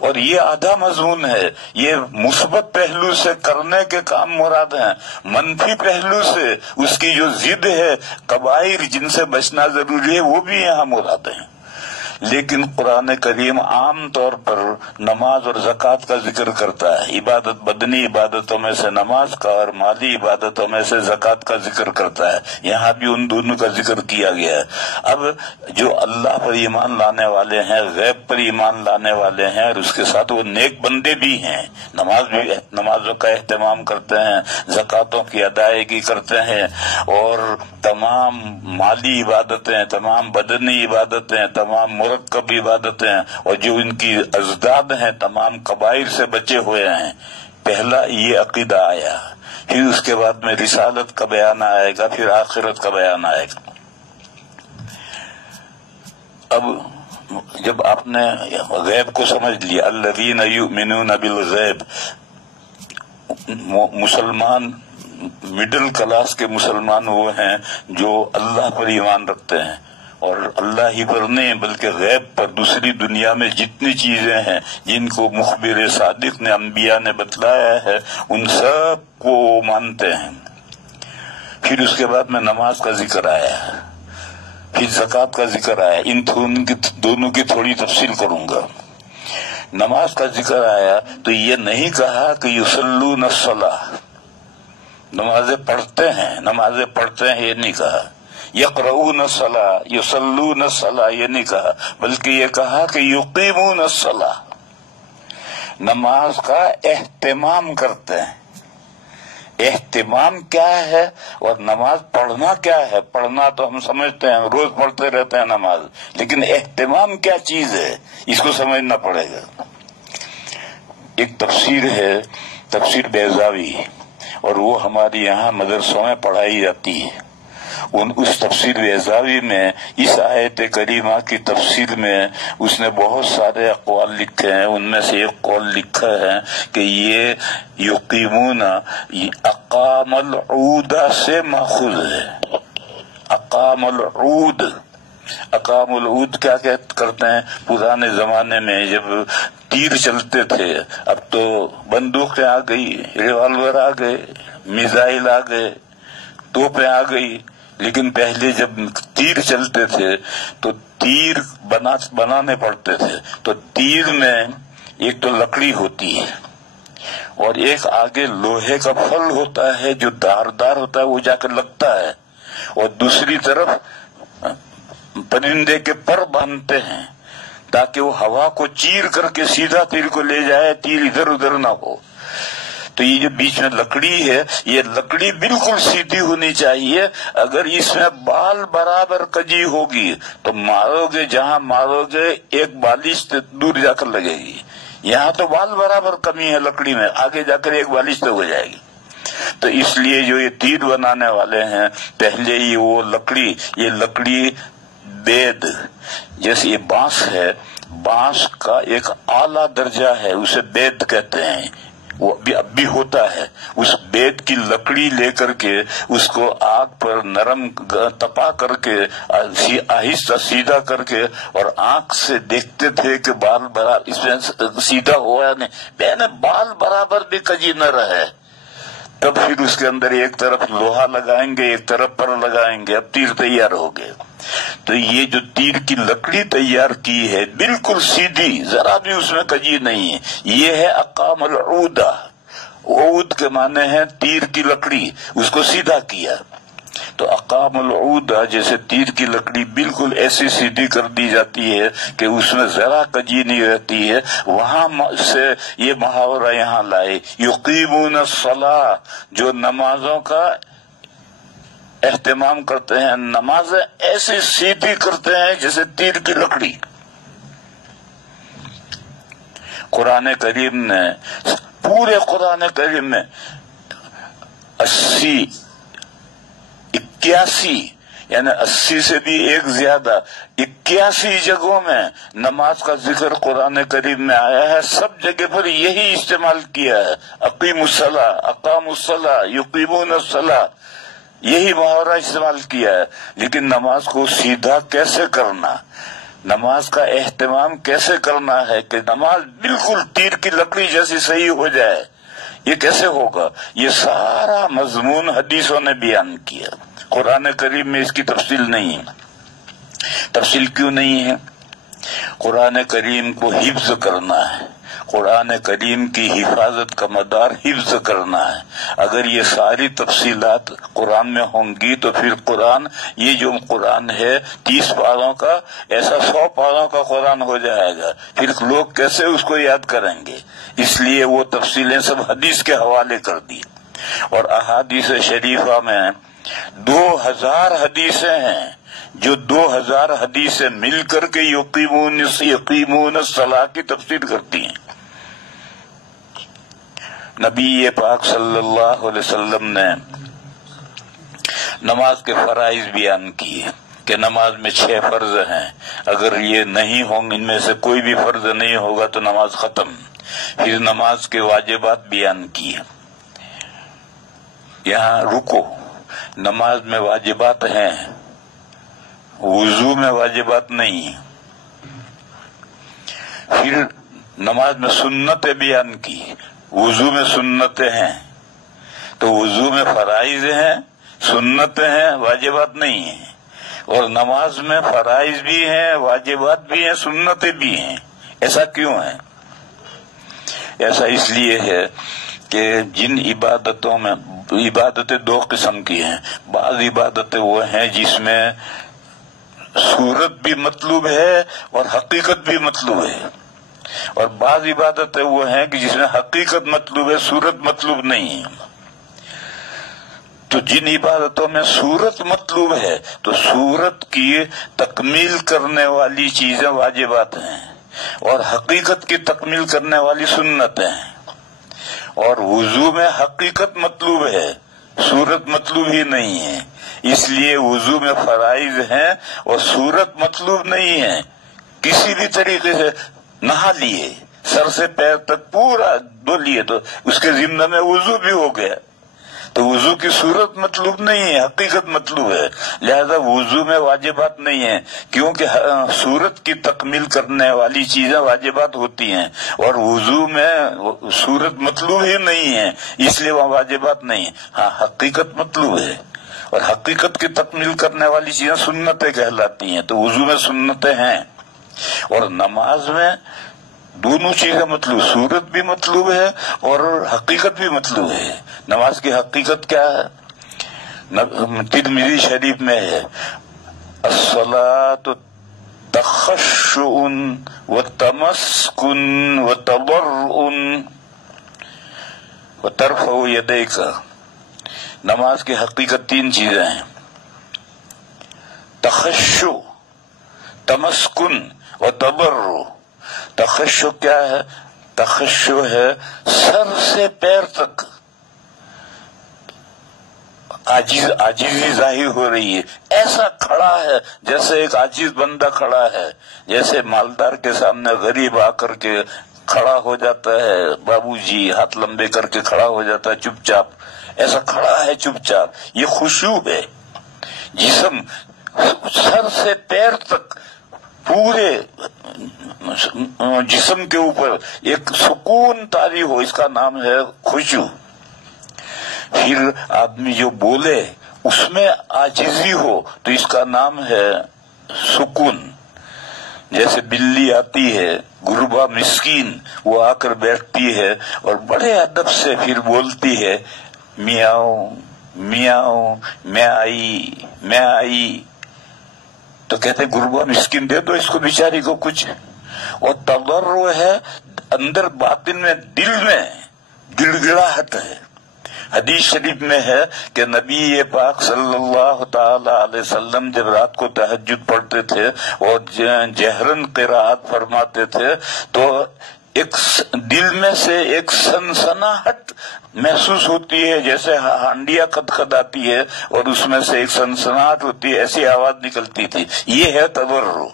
اور یہ آدھا مضمون ہے، یہ مثبت پہلو سے کرنے کے کام مراد ہیں، منفی پہلو سے اس کی جو ضد ہے کبائر جن سے بچنا ضروری ہے وہ بھی یہاں مراد ہیں. لیکن قرآن کریم عام طور پر نماز اور زکوٰۃ کا ذکر کرتا ہے، عبادت بدنی عبادتوں میں سے نماز کا اور مالی عبادتوں میں سے زکوٰۃ کا ذکر کرتا ہے. یہاں بھی ان دونوں کا ذکر کیا گیا ہے. اب جو اللہ پر ایمان لانے والے ہیں، غیب پر ایمان لانے والے ہیں، اور اس کے ساتھ وہ نیک بندے بھی ہیں، نمازوں کا اہتمام کرتے ہیں، زکوٰۃوں کی ادائیگی کرتے ہیں، اور تمام مالی عبادتیں، تمام بدنی عبادتیں، تمام مرکب عبادتیں، اور جو ان کی ازداد ہیں تمام کبائر سے بچے ہوئے ہیں. پہلا یہ عقیدہ آیا، پھر اس کے بعد میں رسالت کا بیان آئے گا، پھر آخرت کا بیان آئے گا. اب جب آپ نے غیب کو سمجھ لیا، الذین یؤمنون بالغیب، مسلمان مڈل کلاس کے مسلمان وہ ہیں جو اللہ پر ایمان رکھتے ہیں، اور اللہ ہی پر نہیں بلکہ غیب پر، دوسری دنیا میں جتنی چیزیں ہیں جن کو مخبر صادق نے، انبیاء نے بتلایا ہے، ان سب کو مانتے ہیں. پھر اس کے بعد میں نماز کا ذکر آیا، پھر زکوٰۃ کا ذکر آیا. ان دونوں کی تھوڑی تفصیل کروں گا. نماز کا ذکر آیا تو یہ نہیں کہا کہ یصلون الصلاۃ، نمازیں پڑھتے ہیں، یہ نہیں کہا. یقرؤون الصلاۃ، یصلون الصلاۃ، یہ نہیں کہا، بلکہ یہ کہا کہ یقیمون الصلاۃ، نماز کا اہتمام کرتے ہیں. اہتمام کیا ہے اور نماز پڑھنا کیا ہے؟ پڑھنا تو ہم سمجھتے ہیں، روز پڑھتے رہتے ہیں نماز، لیکن اہتمام کیا چیز ہے اس کو سمجھنا پڑے گا. ایک تفسیر ہے، تفسیر بیضاوی، اور وہ ہمارے یہاں مدرسوں میں پڑھائی جاتی ہے. اس تفسیر بیضاوی میں اس آیت کریمہ کی تفسیر میں اس نے بہت سارے اقوال لکھے ہیں. ان میں سے ایک قول لکھا ہے کہ یہ یقیمون اقام العود سے ماخوذ ہے. اقام العود، اقام العود کیا کرتے ہیں؟ پرانے زمانے میں جب تیر چلتے تھے، اب تو بندوقیں آ گئی، ریوالور آ گئے، میزائل آ گئے، توپیں آ گئی، لیکن پہلے جب تیر چلتے تھے تو تیر بنانے پڑتے تھے. تو تیر میں ایک تو لکڑی ہوتی ہے اور ایک آگے لوہے کا پھل ہوتا ہے جو داردار ہوتا ہے، وہ جا کر لگتا ہے، اور دوسری طرف پرندے کے پر باندھتے ہیں تاکہ وہ ہوا کو چیر کر کے سیدھا تیر کو لے جائے، تیر ادھر ادھر نہ ہو. تو یہ جو بیچ میں لکڑی ہے، یہ لکڑی بالکل سیدھی ہونی چاہیے. اگر اس میں بال برابر کجی ہوگی تو مارو گے، جہاں مارو گے ایک بالش دور جا کر لگے گی. یہاں تو بال برابر کمی ہے لکڑی میں، آگے جا کر ایک بالش تو ہو جائے گی. تو اس لیے جو یہ تیر بنانے والے ہیں، پہلے ہی وہ لکڑی بید، جیسے یہ بانس ہے، بانس کا ایک اعلیٰ درجہ ہے، اسے بید کہتے ہیں، وہ اب بھی ہوتا ہے. اس بیت کی لکڑی لے کر کے اس کو آگ پر نرم تپا کر کے آہستہ سیدھا کر کے اور آنکھ سے دیکھتے تھے کہ بال برابر اس میں سیدھا ہوا نہیں، بال برابر بھی کجی نہ رہے. تب پھر اس کے اندر ایک طرف لوہا لگائیں گے، ایک طرف پر لگائیں گے، اب تیر تیار ہو گئے. تو یہ جو تیر کی لکڑی تیار کی ہے بالکل سیدھی، ذرا بھی اس میں کجی نہیں ہے، یہ ہے اقام العود. عود کے معنی ہے تیر کی لکڑی، اس کو سیدھا کیا. تو اقام العود جیسے تیر کی لکڑی بالکل ایسی سیدھی کر دی جاتی ہے کہ اس میں ذرا کجی نہیں رہتی ہے. وہاں سے یہ محاورہ یہاں لائے، یقیمون الصلاۃ، جو نمازوں کا اہتمام کرتے ہیں، نمازیں ایسی سیدھی کرتے ہیں جیسے تیر کی لکڑی. قرآن کریم نے پورے قرآن کریم میں 81 یعنی 80 سے بھی ایک زیادہ 81 جگہوں میں نماز کا ذکر قرآن کریم میں آیا ہے. سب جگہ پر یہی استعمال کیا ہے، اقیموا الصلاۃ، اقاموا الصلاۃ، یقیمون الصلاۃ، یہی محاورہ استعمال کیا ہے. لیکن نماز کو سیدھا کیسے کرنا، نماز کا اہتمام کیسے کرنا ہے کہ نماز بالکل تیر کی لکڑی جیسی صحیح ہو جائے، یہ کیسے ہوگا؟ یہ سارا مضمون حدیثوں نے بیان کیا. قرآن کریم میں اس کی تفصیل نہیں ہے. تفصیل کیوں نہیں ہے؟ قرآن کریم کو حفظ کرنا ہے، قرآن کریم کی حفاظت کا مدار حفظ کرنا ہے. اگر یہ ساری تفصیلات قرآن میں ہوں گی تو پھر قرآن، یہ جو قرآن ہے 30 پاروں کا، ایسا 100 پاروں کا قرآن ہو جائے گا. پھر لوگ کیسے اس کو یاد کریں گے؟ اس لیے وہ تفصیلیں سب حدیث کے حوالے کر دی. اور احادیث شریفہ میں 2000 حدیثیں ہیں، جو 2000 حدیثیں مل کر کے یقیمون الصلاۃ کی تفسیر کرتی ہیں. نبی پاک صلی اللہ علیہ وسلم نے نماز کے فرائض بیان کیے کہ نماز میں 6 فرض ہیں، اگر یہ نہیں ہوں ان میں سے کوئی بھی فرض نہیں ہوگا تو نماز ختم. پھر نماز کے واجبات بیان کیے. یہاں رکو، نماز میں واجبات ہیں، وضو میں واجبات نہیں. پھر نماز میں سنتیں بیان کی، وضو میں سنتیں ہیں، تو وضو میں فرائض ہیں، سنتیں ہیں، واجبات نہیں ہیں. اور نماز میں فرائض بھی ہیں، واجبات بھی ہیں، سنتیں بھی ہیں. ایسا کیوں ہے؟ ایسا اس لیے ہے کہ جن عبادتوں میں، عبادتیں 2 قسم کی ہیں. بعض عبادتیں وہ ہیں جس میں صورت بھی مطلوب ہے اور حقیقت بھی مطلوب ہے، اور بعض عبادتیں وہ ہیں کہ جس میں حقیقت مطلوب ہے، صورت مطلوب نہیں ہے. تو جن عبادتوں میں صورت مطلوب ہے تو صورت کی تکمیل کرنے والی چیزیں واجبات ہیں، اور حقیقت کی تکمیل کرنے والی سنتیں ہیں. اور وضو میں حقیقت مطلوب ہے، صورت مطلوب ہی نہیں ہے، اس لیے وضو میں فرائض ہیں اور صورت مطلوب نہیں ہے. کسی بھی طریقے سے نہا لیے، سر سے پیر تک پورا دھو لیے تو اس کے ضمن میں وضو بھی ہو گیا. تو وضو کی صورت مطلوب نہیں ہے، حقیقت مطلوب ہے. لہذا وضو میں واجبات نہیں ہیں، کیونکہ صورت کی تکمیل کرنے والی چیزیں واجبات ہوتی ہیں، اور وضو میں صورت مطلوب ہی نہیں ہے، اس لیے وہ واجبات نہیں ہیں. ہاں حقیقت مطلوب ہے، اور حقیقت کی تکمیل کرنے والی چیزیں سنتیں کہلاتی ہیں. تو وضو میں سنتیں ہیں، اور نماز میں دونوں چیزیں مطلوب، صورت بھی مطلوب ہے اور حقیقت بھی مطلوب ہے. نماز کی حقیقت کیا ہے؟ ترمذی شریف میں ہے، الصلاۃ تخشع وتمسکن وتضرع وترفع یدیک. نماز کی حقیقت 3 چیزیں ہیں، تخشع، تمسکن وتضرع. تخشع کیا ہے؟ تخشع ہے سر سے پیر تک عاجزی ظاہر ہو رہی ہے. ایسا کھڑا ہے جیسے ایک عاجز بندہ کھڑا ہے، جیسے مالدار کے سامنے غریب آ کر کے کھڑا ہو جاتا ہے، بابو جی ہاتھ لمبے کر کے کھڑا ہو جاتا ہے چپ چاپ، ایسا کھڑا ہے چپ چاپ. یہ خشوع ہے. جسم سر سے پیر تک پورے جسم کے اوپر ایک سکون طاری ہو، اس کا نام ہے خشوع. پھر آدمی جو بولے اس میں عاجزی ہو تو اس کا نام ہے سکون. جیسے بلی آتی ہے غربا مسکین، وہ آ کر بیٹھتی ہے اور بڑے ادب سے پھر بولتی ہے میاؤ میاؤ، میں آئی میں آئی، تو کہتے غربا مسکین دے دو اس کو بیچاری کو کچھ. اور تضرع ہے اندر باطن میں، دل میں گڑ گڑاہٹ ہے. حدیث شریف میں ہے کہ نبی پاک صلی اللہ تعالی علیہ وسلم جب رات کو تہجد پڑھتے تھے اور جہرن قرات فرماتے تھے تو ایک دل میں سے ایک سنسناہٹ محسوس ہوتی ہے، جیسے ہانڈیاں کھدکھداتی ہے اور اس میں سے ایک سنسناہٹ ہوتی ہے، ایسی آواز نکلتی تھی. یہ ہے تضرع،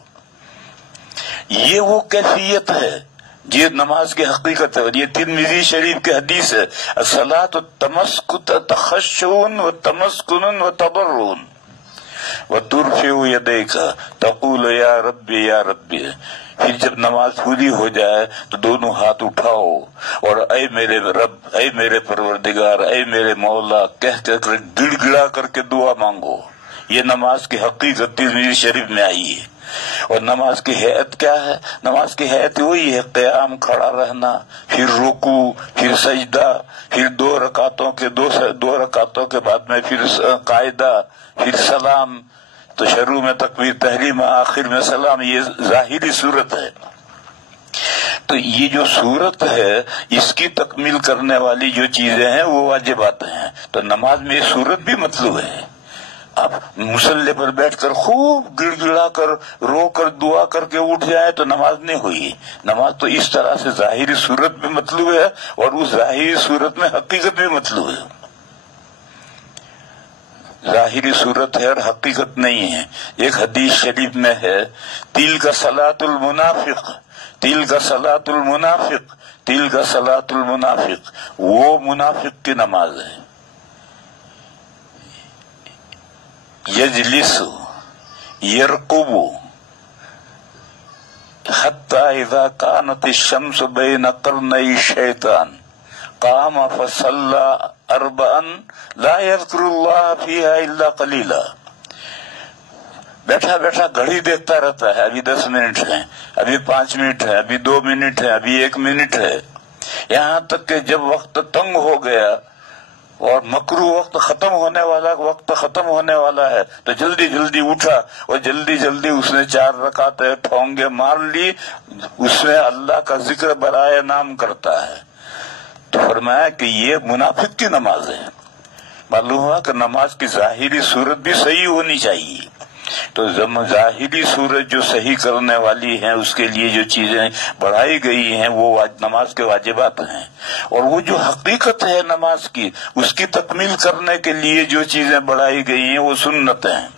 یہ وہ کیفیت ہے، یہ نماز کی حقیقت ہے. اور یہ ترمذی شریف کی حدیث ہے، الصلاۃ تخشع وتمسکن وتضرع وترفع یدیک تقول یا ربی یا ربی. پھر جب نماز پوری ہو جائے تو دونوں ہاتھ اٹھاؤ اور اے میرے رب، اے میرے پروردگار، اے میرے مولا کہہ کر گڑ گڑا کر کے دعا مانگو. یہ نماز کی حقیقت ترمذی شریف میں آئی ہے. اور نماز کی ہیئت کیا ہے؟ نماز کی ہیئت وہی ہے، قیام، کھڑا رہنا، پھر رکوع، پھر سجدہ، پھر دو رکعتوں کے بعد میں پھر قاعدہ، پھر سلام. تو شروع میں تکبیر تحریمہ، آخر میں سلام. یہ ظاہری صورت ہے. تو یہ جو صورت ہے اس کی تکمیل کرنے والی جو چیزیں ہیں وہ واجبات ہیں. تو نماز میں یہ صورت بھی مطلوب ہے. آپ مصلی پر بیٹھ کر خوب گڑ گڑا کر رو کر دعا کر کے اٹھ جائیں تو نماز نہیں ہوئی. نماز تو اس طرح سے ظاہری صورت بھی مطلوب ہے اور اس ظاہری صورت میں حقیقت بھی مطلوب ہے. ظاہری صورت ہے اور حقیقت نہیں ہے. ایک حدیث شریف میں ہے، تلک صلاۃ المنافق، تلک صلاۃ المنافق، تلک صلاۃ المنافق. وہ منافق کی نماز ہے. یجلس یرقب حتی اذا کانت الشمس بین قرنی الشیطان قام فصلی اربعا لا یذکر اللہ فیہا الا قلیلا. بیٹھا بیٹھا گھڑی دیکھتا رہتا ہے، ابھی 10 منٹ ہیں، ابھی 5 منٹ ہے، ابھی 2 منٹ ہے، ابھی 1 منٹ ہے. یہاں تک کہ جب وقت تنگ ہو گیا اور مکروہ وقت ختم ہونے والا ہے تو جلدی جلدی اٹھا اور جلدی جلدی اس نے 4 رکعتیں ٹھونگے مار لی. اس میں اللہ کا ذکر برائے نام کرتا ہے. تو فرمایا کہ یہ منافق کی نماز ہے. معلوم ہوا کہ نماز کی ظاہری صورت بھی صحیح ہونی چاہیے. تو ظاہری صورت جو صحیح کرنے والی ہیں اس کے لیے جو چیزیں بڑھائی گئی ہیں وہ نماز کے واجبات ہیں. اور وہ جو حقیقت ہے نماز کی، اس کی تکمیل کرنے کے لیے جو چیزیں بڑھائی گئی ہیں وہ سنتیں ہیں.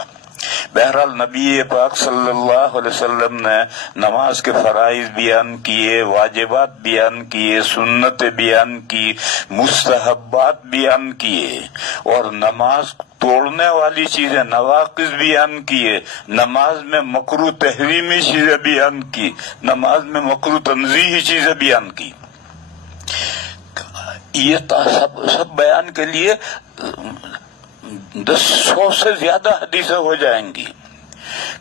بہرحال نبی پاک صلی اللہ علیہ وسلم نے نماز کے فرائض بیان کیے، واجبات بیان کیے، سنت بیان کی، مستحبات بیان کیے، اور نماز توڑنے والی چیزیں نواقض بیان کیے. نماز میں مکروہ تحریمی چیزیں بیان کی، نماز میں مکروہ تنزیہی چیزیں بیان کی. یہ سب بیان کے لیے 100 سے زیادہ حدیثیں ہو جائیں گی.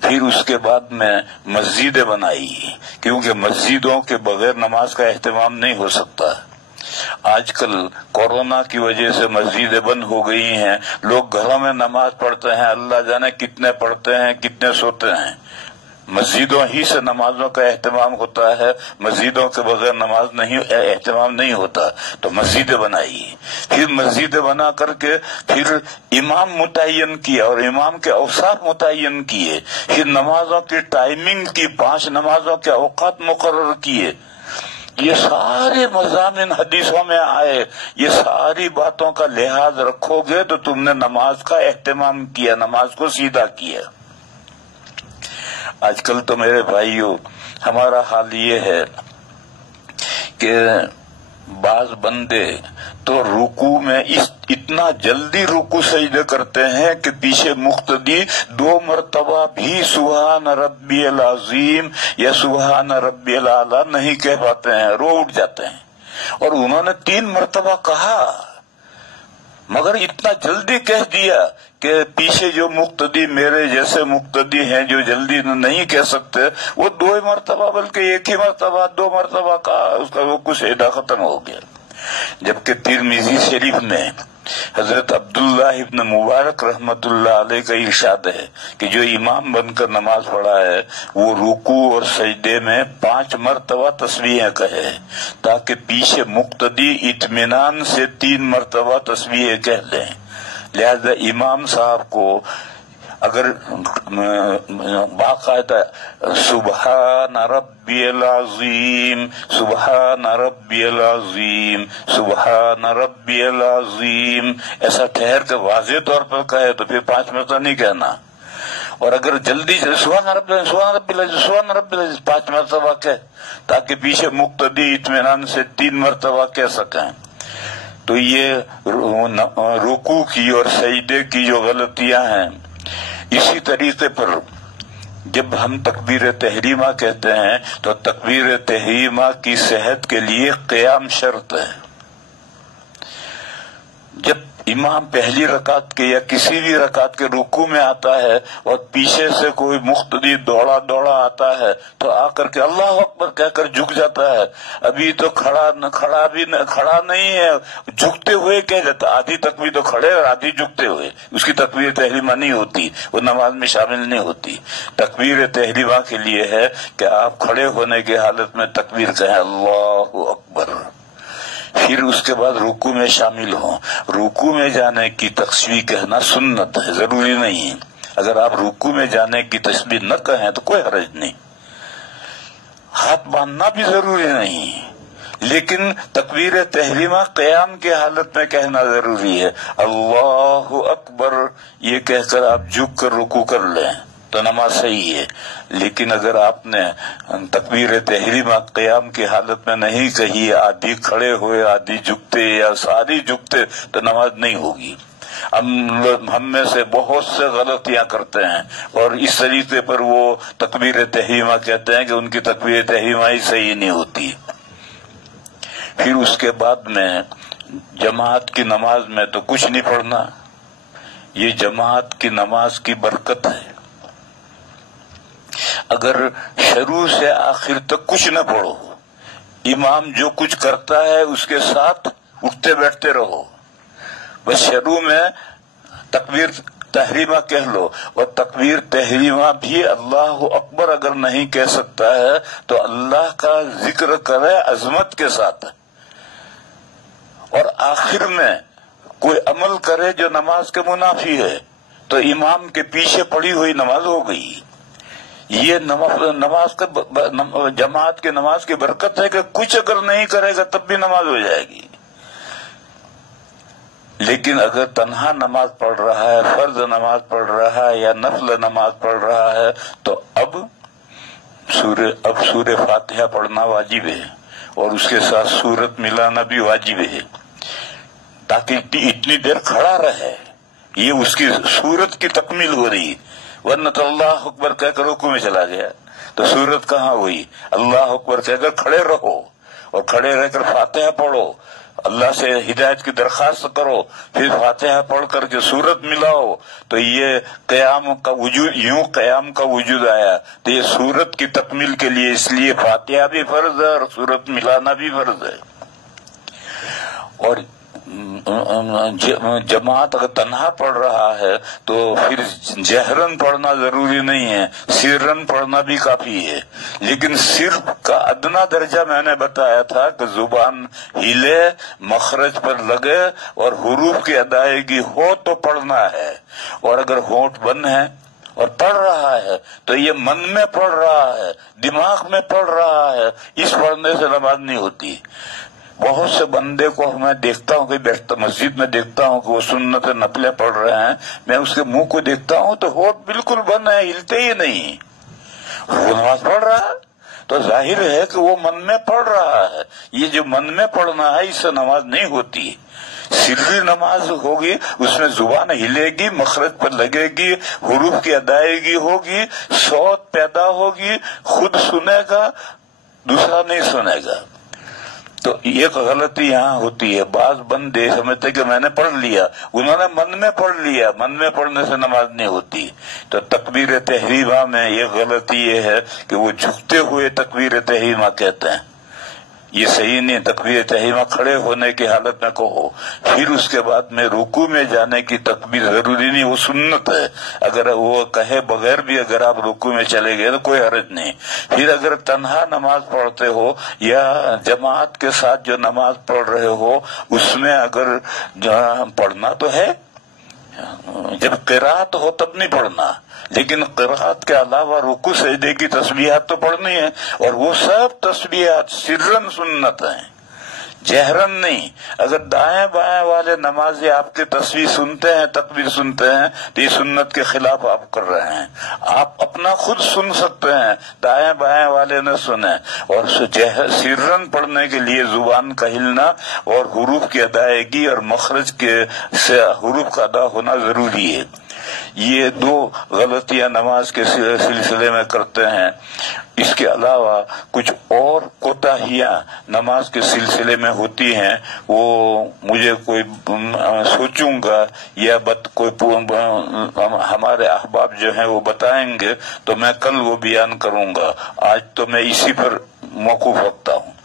پھر اس کے بعد میں مسجدیں بنائی، کیونکہ مسجدوں کے بغیر نماز کا اہتمام نہیں ہو سکتا. آج کل کورونا کی وجہ سے مسجدیں بند ہو گئی ہیں، لوگ گھروں میں نماز پڑھتے ہیں، اللہ جانے کتنے پڑھتے ہیں کتنے سوتے ہیں. مسجدوں ہی سے نمازوں کا اہتمام ہوتا ہے، مسجدوں کے بغیر نماز اہتمام نہیں ہوتا. تو مسجدیں بنائی، پھر مسجدیں بنا کر کے پھر امام متعین کیا اور امام کے اوصاف متعین کیے. پھر نمازوں کی ٹائمنگ کی، 5 نمازوں کے اوقات مقرر کیے. یہ سارے مضامین حدیثوں میں آئے. یہ ساری باتوں کا لحاظ رکھو گے تو تم نے نماز کا اہتمام کیا، نماز کو سیدھا کیا. آج کل تو میرے بھائیوں ہمارا حال یہ ہے کہ بعض بندے تو رکوع میں اتنا جلدی رکوع سجدے کرتے ہیں کہ پیچھے مقتدی 2 مرتبہ بھی سبحان ربی العظیم یا سبحان ربی الاعلی نہیں کہہ پاتے ہیں، رو اٹھ جاتے ہیں. اور انہوں نے 3 مرتبہ کہا مگر اتنا جلدی کہہ دیا کہ پیچھے جو مقتدی میرے جیسے مقتدی ہیں جو جلدی نہیں کہہ سکتے، وہ 2 مرتبہ بلکہ 1 ہی مرتبہ 2 مرتبہ کہا، اس کا وہ کچھ عیدہ ختم ہو گیا. جبکہ ترمذی شریف میں حضرت عبداللہ ابن مبارک رحمت اللہ علیہ کا ارشاد ہے کہ جو امام بن کر نماز پڑھا ہے وہ رکوع اور سجدے میں 5 مرتبہ تسبیحیں کہے تاکہ پیچھے مقتدی اطمینان سے 3 مرتبہ تسبیحیں کہہ لیں. لہذا امام صاحب کو اگر باقاعدہ سبحان ربی العظیم سبحان ربی العظیم سبحان ربی العظیم ایسا ٹھہر کے واضح طور پر کہے تو پھر 5 مرتبہ نہیں کہنا، اور اگر جلدی سے سبحان ربی العظیم سبحان ربی العظیم سبحان ربی العظیم 5 مرتبہ کہے تاکہ پیچھے مقتدی اطمینان سے 3 مرتبہ کہہ سکیں. تو یہ رکوع کی اور سجدے کی جو غلطیاں ہیں، اسی طریقے پر جب ہم تکبیر تحریمہ کہتے ہیں تو تکبیر تحریمہ کی صحت کے لیے قیام شرط ہے. جب امام پہلی رکعت کے یا کسی بھی رکعت کے رکوع میں آتا ہے اور پیچھے سے کوئی مقتدی دوڑا آتا ہے تو آ کر کے اللہ اکبر کہہ کر جھک جاتا ہے. ابھی تو کھڑا نہیں ہے، جھکتے ہوئے کہہ جاتا. آدھی تکبیر تو کھڑے اور آدھی جھکتے ہوئے، اس کی تکبیر تحریمہ نہیں ہوتی، وہ نماز میں شامل نہیں ہوتی. تکبیر تحریمہ کے لیے ہے کہ آپ کھڑے ہونے کی حالت میں تکبیر کہیں اللہ اکبر، پھر اس کے بعد رکوع میں شامل ہوں. رکوع میں جانے کی تسبیح کہنا سنت ہے، ضروری نہیں. اگر آپ رکوع میں جانے کی تسبیح نہ کہیں تو کوئی حرج نہیں، ہاتھ باندھنا بھی ضروری نہیں، لیکن تکبیر تحریمہ قیام کی حالت میں کہنا ضروری ہے. اللہ اکبر یہ کہہ کر آپ جھک کر رکوع کر لیں تو نماز صحیح ہے. لیکن اگر آپ نے تکبیر تحریمہ قیام کی حالت میں نہیں کہی، آدھی کھڑے ہوئے آدھی جھکتے یا ساری جھکتے تو نماز نہیں ہوگی. ہم میں سے بہت سے غلطیاں کرتے ہیں اور اس طریقے پر وہ تکبیر تحریمہ کہتے ہیں کہ ان کی تکبیر تحریمہ ہی صحیح نہیں ہوتی. پھر اس کے بعد میں جماعت کی نماز میں تو کچھ نہیں پڑھنا. یہ جماعت کی نماز کی برکت ہے. اگر شروع سے آخر تک کچھ نہ پڑھو، امام جو کچھ کرتا ہے اس کے ساتھ اٹھتے بیٹھتے رہو، بس شروع میں تکبیر تحریمہ کہہ لو. اور تکبیر تحریمہ بھی اللہ اکبر اگر نہیں کہہ سکتا ہے تو اللہ کا ذکر کرے عظمت کے ساتھ، اور آخر میں کوئی عمل کرے جو نماز کے منافی ہے تو امام کے پیچھے پڑی ہوئی نماز ہو گئی. یہ نماز کا جماعت کی نماز کی برکت ہے کہ کچھ اگر نہیں کرے گا تب بھی نماز ہو جائے گی. لیکن اگر تنہا نماز پڑھ رہا ہے، فرض نماز پڑھ رہا ہے یا نفل نماز پڑھ رہا ہے تو اب سورہ فاتحہ پڑھنا واجب ہے اور اس کے ساتھ سورت ملانا بھی واجب ہے تاکہ اتنی دیر کھڑا رہے. یہ اس کی سورت کی تکمیل ہو رہی، ورنہ تو اللہ اکبر کہہ کر رکوع میں چلا گیا تو سورت کہاں ہوئی. اللہ اکبر کہہ کر کھڑے رہو اور کھڑے رہ کر فاتحہ پڑھو، اللہ سے ہدایت کی درخواست کرو، پھر فاتحہ پڑھ کر کے سورت ملاؤ. تو یہ قیام کا وجود، یوں قیام کا وجود آیا. تو یہ سورت کی تکمیل کے لیے اس لیے فاتحہ بھی فرض ہے اور سورت ملانا بھی فرض ہے. اور جماعت اگر تنہا پڑھ رہا ہے تو پھر جہرن پڑھنا ضروری نہیں ہے، سرن پڑھنا بھی کافی ہے. لیکن سر کا ادنا درجہ میں نے بتایا تھا کہ زبان ہلے، مخرج پر لگے اور حروف کی ادائیگی ہو تو پڑھنا ہے. اور اگر ہونٹ بند ہے اور پڑھ رہا ہے تو یہ من میں پڑھ رہا ہے، دماغ میں پڑھ رہا ہے، اس پڑھنے سے نماز نہیں ہوتی. بہت سے بندے کو میں دیکھتا ہوں کہ بیٹھتا مسجد میں دیکھتا ہوں کہ وہ سنت نفلیں پڑھ رہے ہیں، میں اس کے منہ کو دیکھتا ہوں تو ہونٹ بالکل بند ہے، ہلتے ہی نہیں. وہ نماز پڑھ رہا ہے تو ظاہر ہے کہ وہ من میں پڑھ رہا ہے. یہ جو من میں پڑھنا ہے اس سے نماز نہیں ہوتی. سری نماز ہوگی، اس میں زبان ہلے گی، مخرج پر لگے گی، حروف کی ادائیگی ہوگی، صوت پیدا ہوگی، خود سنے گا، دوسرا نہیں سنے گا. تو ایک غلطی یہاں ہوتی ہے، بعض بندے سمجھتے کہ میں نے پڑھ لیا، انہوں نے من میں پڑھ لیا، من میں پڑھنے سے نماز نہیں ہوتی. تو تکبیر تحریمہ میں یہ غلطی یہ ہے کہ وہ جھکتے ہوئے تکبیر تحریمہ کہتے ہیں، یہ صحیح نہیں. تکبیر تحریمہ کھڑے ہونے کی حالت میں کہو. پھر اس کے بعد میں رکوع میں جانے کی تکبیر ضروری نہیں، وہ سنت ہے. اگر وہ کہے بغیر بھی اگر آپ رکوع میں چلے گئے تو کوئی حرج نہیں. پھر اگر تنہا نماز پڑھتے ہو یا جماعت کے ساتھ جو نماز پڑھ رہے ہو اس میں اگر پڑھنا تو ہے جب قرات ہو تب نہیں پڑھنا، لیکن قرات کے علاوہ رکوع سجدے کی تسبیحات تو پڑھنی ہے، اور وہ سب تسبیحات سرن سنت ہیں، جہرن نہیں۔ اگر دائیں بائیں والے نمازی آپ کی تسبیح سنتے ہیں، تکبیر سنتے ہیں، تو یہ سنت کے خلاف آپ کر رہے ہیں۔ آپ اپنا خود سن سکتے ہیں، دائیں بائیں والے نہ سنیں۔ اور سرن پڑھنے کے لیے زبان کا ہلنا اور حروف کی ادائیگی اور مخرج کے سے حروف کا ادا ہونا ضروری ہے۔ یہ دو غلطیاں نماز کے سلسلے میں کرتے ہیں۔ اس کے علاوہ کچھ اور کوتاہیاں نماز کے سلسلے میں ہوتی ہیں، وہ مجھے کوئی سوچوں گا یا کوئی ہمارے احباب جو ہیں وہ بتائیں گے تو میں کل وہ بیان کروں گا۔ آج تو میں اسی پر موقوف رکھتا ہوں۔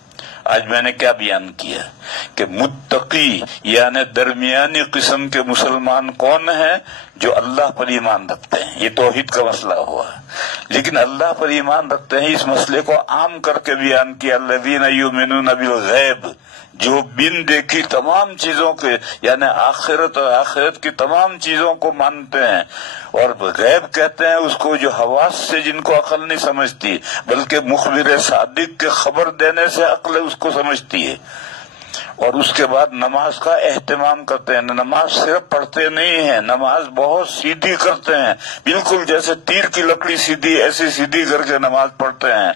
آج میں نے کیا بیان کیا کہ متقی یعنی درمیانی قسم کے مسلمان کون ہیں؟ جو اللہ پر ایمان رکھتے ہیں۔ یہ توحید کا مسئلہ ہوا، لیکن اللہ پر ایمان رکھتے ہیں اس مسئلے کو عام کر کے بیان کیا، الذین یؤمنون بالغیب، جو بن دیکھی تمام چیزوں کے یعنی آخرت اور آخرت کی تمام چیزوں کو مانتے ہیں۔ اور غیب کہتے ہیں اس کو جو حواس سے جن کو عقل نہیں سمجھتی، بلکہ مخبر صادق کے خبر دینے سے عقل اس کو سمجھتی ہے۔ اور اس کے بعد نماز کا اہتمام کرتے ہیں۔ نماز صرف پڑھتے نہیں ہیں، نماز بہت سیدھی کرتے ہیں، بالکل جیسے تیر کی لکڑی سیدھی، ایسی سیدھی کر کے نماز پڑھتے ہیں۔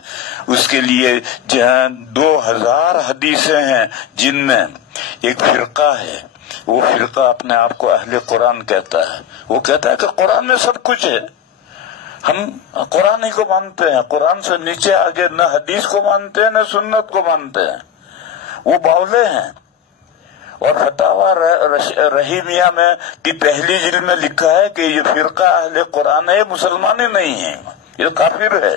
اس کے لیے 2000 حدیثیں ہیں، جن میں ایک فرقہ ہے، وہ فرقہ اپنے آپ کو اہل قرآن کہتا ہے۔ وہ کہتا ہے کہ قرآن میں سب کچھ ہے، ہم قرآن ہی کو مانتے ہیں، قرآن سے نیچے آگے نہ حدیث کو مانتے ہیں نہ سنت کو مانتے ہیں۔ وہ باولے ہیں۔ اور فتاوی رحیمیہ میں کی پہلی جلد میں لکھا ہے کہ یہ فرقہ اہل قرآن ہے، مسلمان ہی نہیں ہے، یہ کافر ہے۔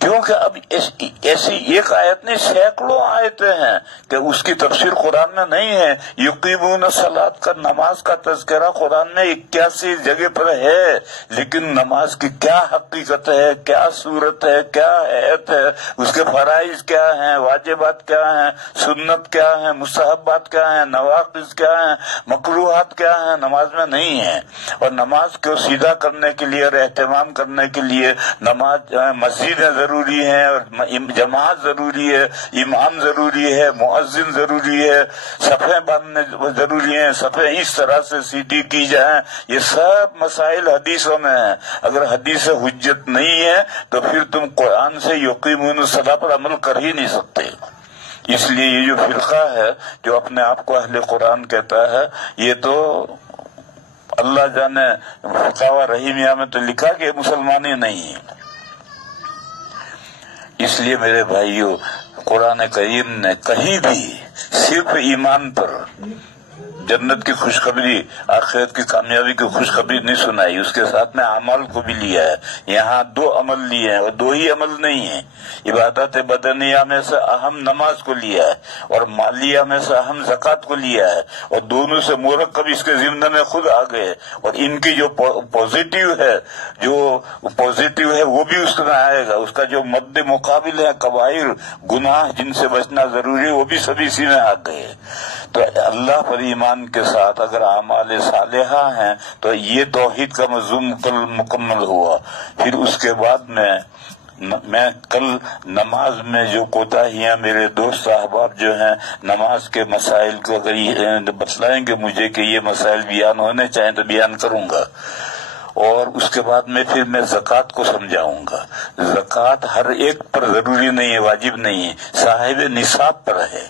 کیونکہ اب ایسی ایک آیت نہیں، سینکڑوں آیتیں ہیں کہ اس کی تفسیر قرآن میں نہیں ہے۔ یقیمون الصلاۃ کا نماز کا تذکرہ قرآن میں 81 جگہ پر ہے، لیکن نماز کی کیا حقیقت ہے، کیا صورت ہے، کیا حیت ہے، اس کے فرائض کیا ہیں، واجبات کیا ہیں، سنت کیا ہیں، مستحبات کیا ہیں، نواقض کیا ہیں، مکروہات کیا ہیں، نماز میں نہیں ہے۔ اور نماز کو سیدھا کرنے کے لیے اور اہتمام کرنے کے لیے نماز مسجدیں ضروری ہے، اور جماعت ضروری ہے، امام ضروری ہے، مؤذن ضروری ہے، صفیں باندھنے ضروری ہیں، صفیں اس طرح سے سیدھی کی جائیں۔ یہ سب مسائل حدیثوں میں ہیں۔ اگر حدیث حجت نہیں ہے تو پھر تم قرآن سے یقیمون الصلاۃ پر عمل کر ہی نہیں سکتے۔ اس لیے یہ جو فرقہ ہے جو اپنے آپ کو اہل قرآن کہتا ہے، یہ تو اللہ جانے فتاوی رحیمیہ میں تو لکھا کہ مسلمان ہی نہیں ہے۔ اس لیے میرے بھائیوں، قرآن کریم نے کہیں بھی صرف ایمان پر جنت کی خوشخبری، آخرت کی کامیابی کی خوشخبری نہیں سنائی، اس کے ساتھ میں اعمال کو بھی لیا ہے۔ یہاں 2 عمل لیے ہیں، اور 2 ہی عمل نہیں ہیں۔ عبادت بدنیہ میں سے اہم نماز کو لیا ہے، اور مالیہ میں سے اہم زکوٰۃ کو لیا ہے، اور دونوں سے مرکب اس کے ضمن میں خود آ گئے۔ اور ان کی جو پازیٹیو ہے وہ بھی اس میں آئے گا، اس کا جو مد مقابل ہے کبائر گناہ جن سے بچنا ضروری ہے، وہ بھی سب اسی میں آ گئے۔ تو اللہ پر ایمان کے ساتھ اگر اعمال صالحہ ہیں تو یہ توحید کا مضمون مکمل ہوا۔ پھر اس کے بعد میں کل نماز میں جو کوتاہیاں میرے دوست احباب جو ہیں نماز کے مسائل کو اگر بتلائیں گے مجھے کہ یہ مسائل بیان ہونے چاہیں تو بیان کروں گا۔ اور اس کے بعد میں پھر میں زکوٰۃ کو سمجھاؤں گا۔ زکوٰۃ ہر ایک پر ضروری نہیں ہے، واجب نہیں ہے، صاحب نصاب پر ہے۔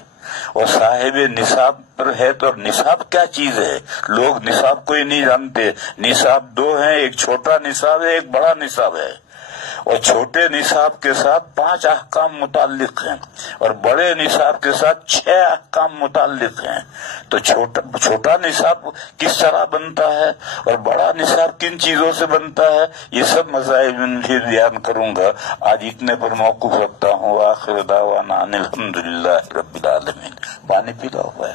اور صاحب نصاب پر ہے تو نصاب کیا چیز ہے؟ لوگ نصاب کو ہی نہیں جانتے۔ نصاب 2 ہیں، ایک چھوٹا نصاب ہے، ایک بڑا نصاب ہے۔ اور چھوٹے نصاب کے ساتھ 5 احکام متعلق ہیں، اور بڑے نصاب کے ساتھ 6 احکام متعلق ہیں۔ تو چھوٹا نصاب کس طرح بنتا ہے اور بڑا نصاب کن چیزوں سے بنتا ہے، یہ سب مسائل میں بھی بیان کروں گا۔ آج اتنے پر موقف رکھتا ہوں۔ آخر دعوانا ان الحمدللہ رب العالمین۔ پانی پی لو ہے۔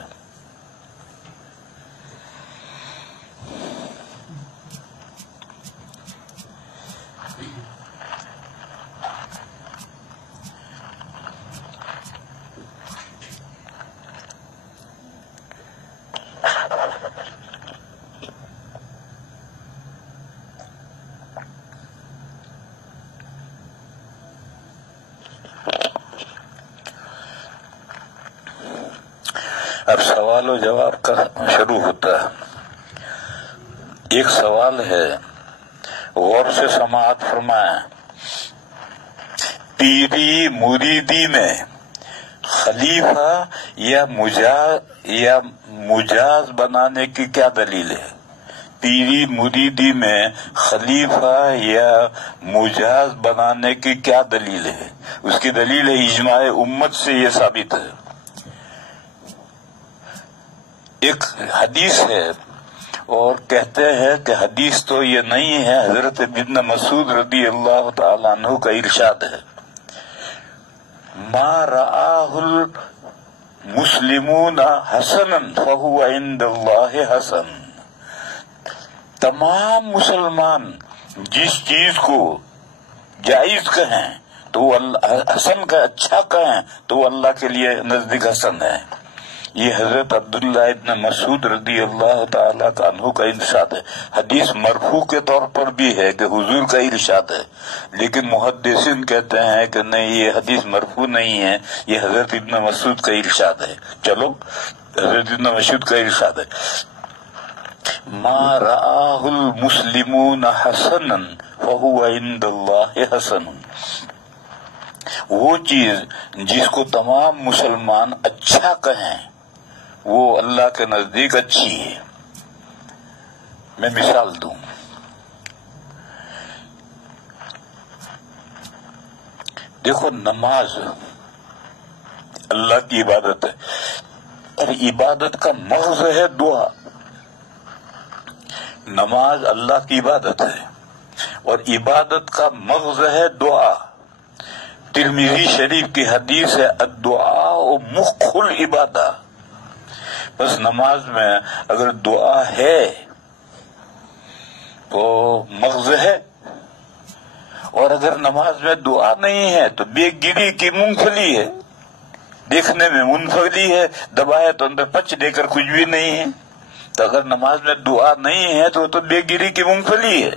اب سوال و جواب کا شروع ہوتا ہے۔ ایک سوال ہے، غور سے سماعت فرمائیں۔ پیری مریدی میں خلیفہ یا مجاز بنانے کی کیا دلیل ہے؟ پیری مریدی میں خلیفہ یا مجاز بنانے کی کیا دلیل ہے؟ اس کی دلیل ہے اجماع امت سے یہ ثابت ہے۔ ایک حدیث ہے اور کہتے ہیں کہ حدیث تو یہ نہیں ہے، حضرت ابن مسعود رضی اللہ تعالیٰ عنہ کا ارشاد ہے، ما رآہ المسلمون حسنا فہو عند اللہ حسن۔ تمام مسلمان جس چیز کو جائز کہیں تو وہ حسن کا اچھا کہیں تو وہ اللہ کے لیے نزدیک حسن ہے۔ یہ حضرت عبداللہ ابن مسعود رضی اللہ تعالیٰ عنہ کا ارشاد ہے۔ حدیث مرفوع کے طور پر بھی ہے کہ حضور کا ارشاد ہے، لیکن محدثین کہتے ہیں کہ نہیں، یہ حدیث مرفوع نہیں ہے، یہ حضرت ابن مسعود کا ارشاد ہے۔ چلو، حضرت ابن مسعود کا ارشاد ہے، ما رآہ المسلمون حسنا فہو عند اللہ حسن۔ وہ چیز جس کو تمام مسلمان اچھا کہیں وہ اللہ کے نزدیک اچھی ہے۔ میں مثال دوں، دیکھو نماز اللہ کی عبادت ہے، اور عبادت کا مغز ہے دعا۔ نماز اللہ کی عبادت ہے اور عبادت کا مغز ہے دعا۔ ترمذی شریف کی حدیث ہے، الدعاء مخ العبادہ۔ بس نماز میں اگر دعا ہے تو مغز ہے، اور اگر نماز میں دعا نہیں ہے تو بے گری کی مونگ پھلی ہے، دیکھنے میں مونگ پھلی ہے، دبائے تو اندر پچ دے کر کچھ بھی نہیں ہے۔ تو اگر نماز میں دعا نہیں ہے تو وہ تو بے گری کی مونگ پھلی ہے۔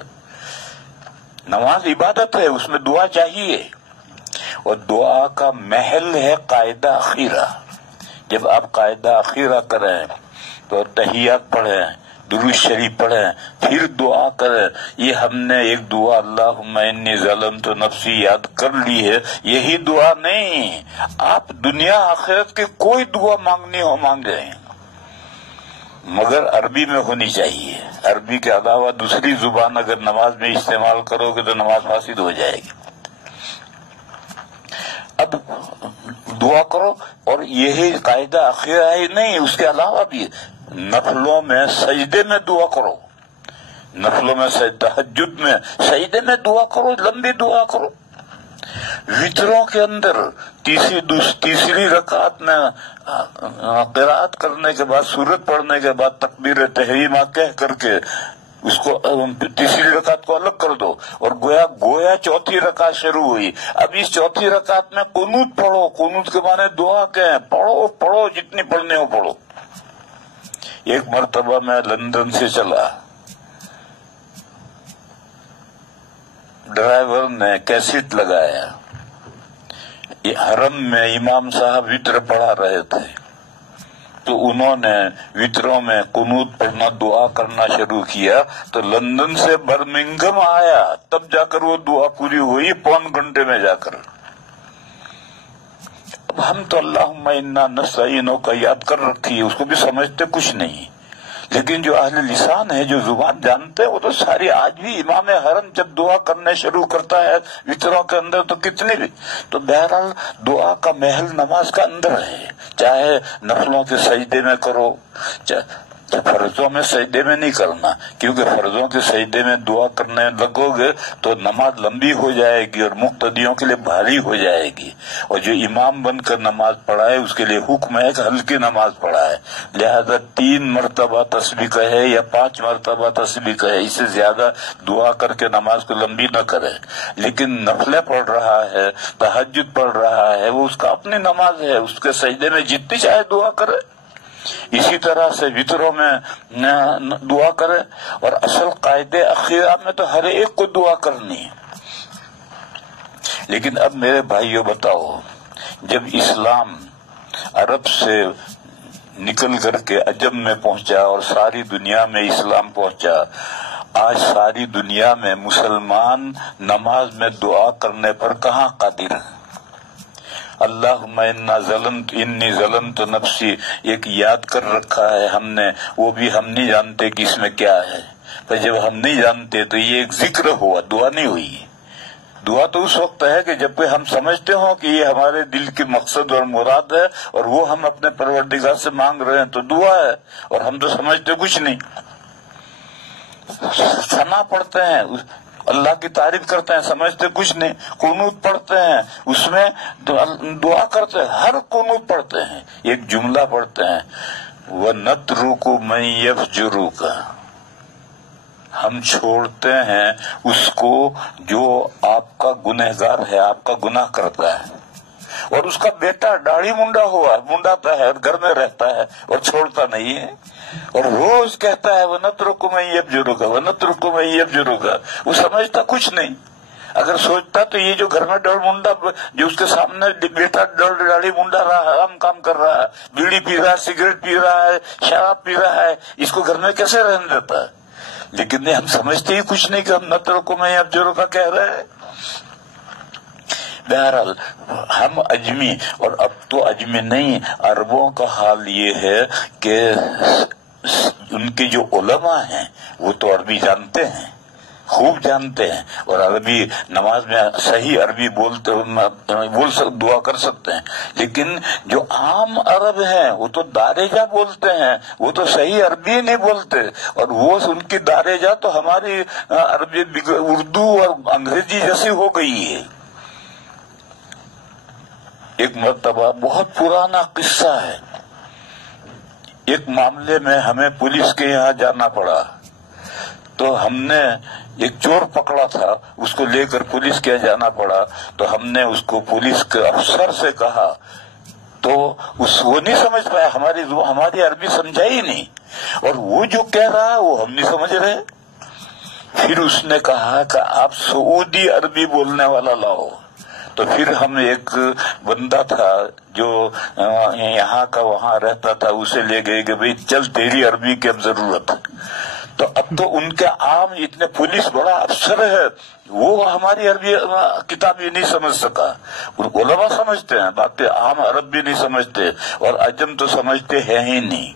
نماز عبادت ہے، اس میں دعا چاہیے، اور دعا کا محل ہے قاعدہ اخیرہ۔ جب آپ قاعدہ اخیرہ کریں تو تحیات پڑھیں، درود شریف پڑھیں، پھر دعا کریں۔ یہ ہم نے ایک دعا اللہم انی ظلمت نفسی یاد کر لی ہے، یہی دعا نہیں۔ آپ دنیا آخرت کی کوئی دعا مانگنی ہو مانگیں، مگر عربی میں ہونی چاہیے۔ عربی کے علاوہ دوسری زبان اگر نماز میں استعمال کرو گے تو نماز فاسد ہو جائے گی۔ اب دعا کرو، اور یہی قاعدہ اخیرہ ہی نہیں، اس کے علاوہ بھی نفلوں میں سجدے میں دعا کرو، نفلوں میں تہجد میں سجدے میں دعا کرو، لمبی دعا کرو۔ وتروں کے اندر تیسری رکعت میں قرات کرنے کے بعد، سورت پڑھنے کے بعد تکبیر تحریمہ کہہ کر کے اس کو تیسری رکعت کو الگ کر دو، اور گویا چوتھی رکعت شروع ہوئی۔ اب اس چوتھی رکعت میں قنوت پڑھو، قنوت کے معنی دعا کہیں، پڑھو جتنی پڑھنے ہو پڑھو۔ ایک مرتبہ میں لندن سے چلا، ڈرائیور نے کیسٹ لگایا، حرم میں امام صاحب وتر پڑھا رہے تھے، تو انہوں نے وتروں میں قنوت پڑھنا، دعا کرنا شروع کیا، تو لندن سے برمنگھم آیا، تب جا کر وہ دعا پوری ہوئی، پون گھنٹے میں جا کر۔ اب ہم تو اللہم انا نستعینک کا یاد کر رکھی ہے، اس کو بھی سمجھتے کچھ نہیں، لیکن جو اہل لسان ہے، جو زبان جانتے ہیں، وہ تو ساری، آج بھی امام حرم جب دعا کرنے شروع کرتا ہے وتروں کے اندر تو کتنی بھی، تو بہرحال دعا کا محل نماز کا اندر ہے، چاہے نفلوں کے سجدے میں کرو، فرضوں میں سجدے میں نہیں کرنا، کیونکہ فرضوں کے سجدے میں دعا کرنے لگو گے تو نماز لمبی ہو جائے گی اور مقتدیوں کے لیے بھاری ہو جائے گی، اور جو امام بن کر نماز پڑھائے اس کے لیے حکم ہے کہ ہلکی نماز پڑھائے، لہذا 3 مرتبہ تسبیح کہے یا 5 مرتبہ تسبیح کہے، اس سے زیادہ دعا کر کے نماز کو لمبی نہ کرے۔ لیکن نفلیں پڑھ رہا ہے، تہجد پڑھ رہا ہے، وہ اس کا اپنی نماز ہے، اس کے سجدے میں جتنی چاہے دعا کرے، اسی طرح سے وتروں میں دعا کرے، اور اصل قاعدے اخیرہ میں تو ہر ایک کو دعا کرنی ہے۔ لیکن اب میرے بھائیوں بتاؤ، جب اسلام عرب سے نکل کر کے عجم میں پہنچا اور ساری دنیا میں اسلام پہنچا. آج ساری دنیا میں مسلمان نماز میں دعا کرنے پر کہاں قادر ہیں؟ اللہم انی ظلمت نفسی ایک یاد کر رکھا ہے ہم نے، وہ بھی ہم نہیں جانتے کہ اس میں کیا ہے. تو جب ہم نہیں جانتے تو یہ ایک ذکر ہوا، دعا نہیں ہوئی. دعا تو اس وقت ہے کہ جب ہم سمجھتے ہوں کہ یہ ہمارے دل کی مقصد اور مراد ہے اور وہ ہم اپنے پروردگار سے مانگ رہے ہیں تو دعا ہے. اور ہم تو سمجھتے کچھ نہیں، ثنا پڑھتے ہیں، اللہ کی تعریف کرتے ہیں، سمجھتے کچھ نہیں. قنوت پڑھتے ہیں، اس میں دعا کرتے ہیں، ہر قنوت پڑھتے ہیں. ایک جملہ پڑھتے ہیں وَنَتْرُكُ مَن يَفْجُرُكَ، ہم چھوڑتے ہیں اس کو جو آپ کا گنہگار ہے، آپ کا گناہ کرتا ہے. اور اس کا بیٹا داڑھی منڈا ہوا منڈاتا ہے اور گھر میں رہتا ہے اور چھوڑتا نہیں ہے، اور روز کہتا ہے وَنَتْرُكُ مَن يَفْجُرُكَ وَنَتْرُكُ مَن يَفْجُرُكَ. وہ سمجھتا کچھ نہیں. اگر سوچتا تو یہ جو گھر میں ڈر منڈا، جو اس کے سامنے بیٹا داڑھی منڈا رہا ہے، حرام کام کر رہا ہے، بیڑی پی رہا ہے، سگریٹ پی رہا ہے، شراب پی رہا ہے، اس کو گھر میں کیسے رہنے دیتا ہے؟ لیکن ہم سمجھتے ہی کچھ نہیں کہ ہم نَتْرُكُ مَن يَفْجُرُكَ کہہ رہے ہیں. بہرحال ہم اجمی، اور اب تو اجمی نہیں، عربوں کا حال یہ ہے کہ ان کے جو علماء ہیں وہ تو عربی جانتے ہیں، خوب جانتے ہیں، اور عربی نماز میں صحیح عربی دعا کر سکتے ہیں. لیکن جو عام عرب ہیں وہ تو دارجہ بولتے ہیں، وہ تو صحیح عربی نہیں بولتے، اور وہ ان کی دارجہ تو ہماری عربی اردو اور انگریزی جیسی ہو گئی ہے. ایک مرتبہ بہت پرانا قصہ ہے، ایک معاملے میں ہمیں پولیس کے یہاں جانا پڑا. تو ہم نے ایک چور پکڑا تھا، اس کو لے کر پولیس کے یہاں جانا پڑا. تو ہم نے اس کو پولیس کے افسر سے کہا تو وہ نہیں سمجھ پایا، ہماری عربی سمجھا ہی نہیں، اور وہ جو کہہ رہا وہ ہم نہیں سمجھ رہے. پھر اس نے کہا کہ آپ سعودی عربی بولنے والا لاؤ. تو پھر ہم ایک بندہ تھا جو یہاں کا وہاں رہتا تھا، اسے لے گئے کہ بھئی چل تیری عربی کی اب ضرورت ہے. تو اب تو ان کے عام اتنے پولیس بڑا افسر ہے، وہ ہماری عربی کتاب یہ نہیں سمجھ سکا. علماء سمجھتے ہیں، باقی عام عرب بھی نہیں سمجھتے، اور عجم تو سمجھتے ہیں ہی نہیں.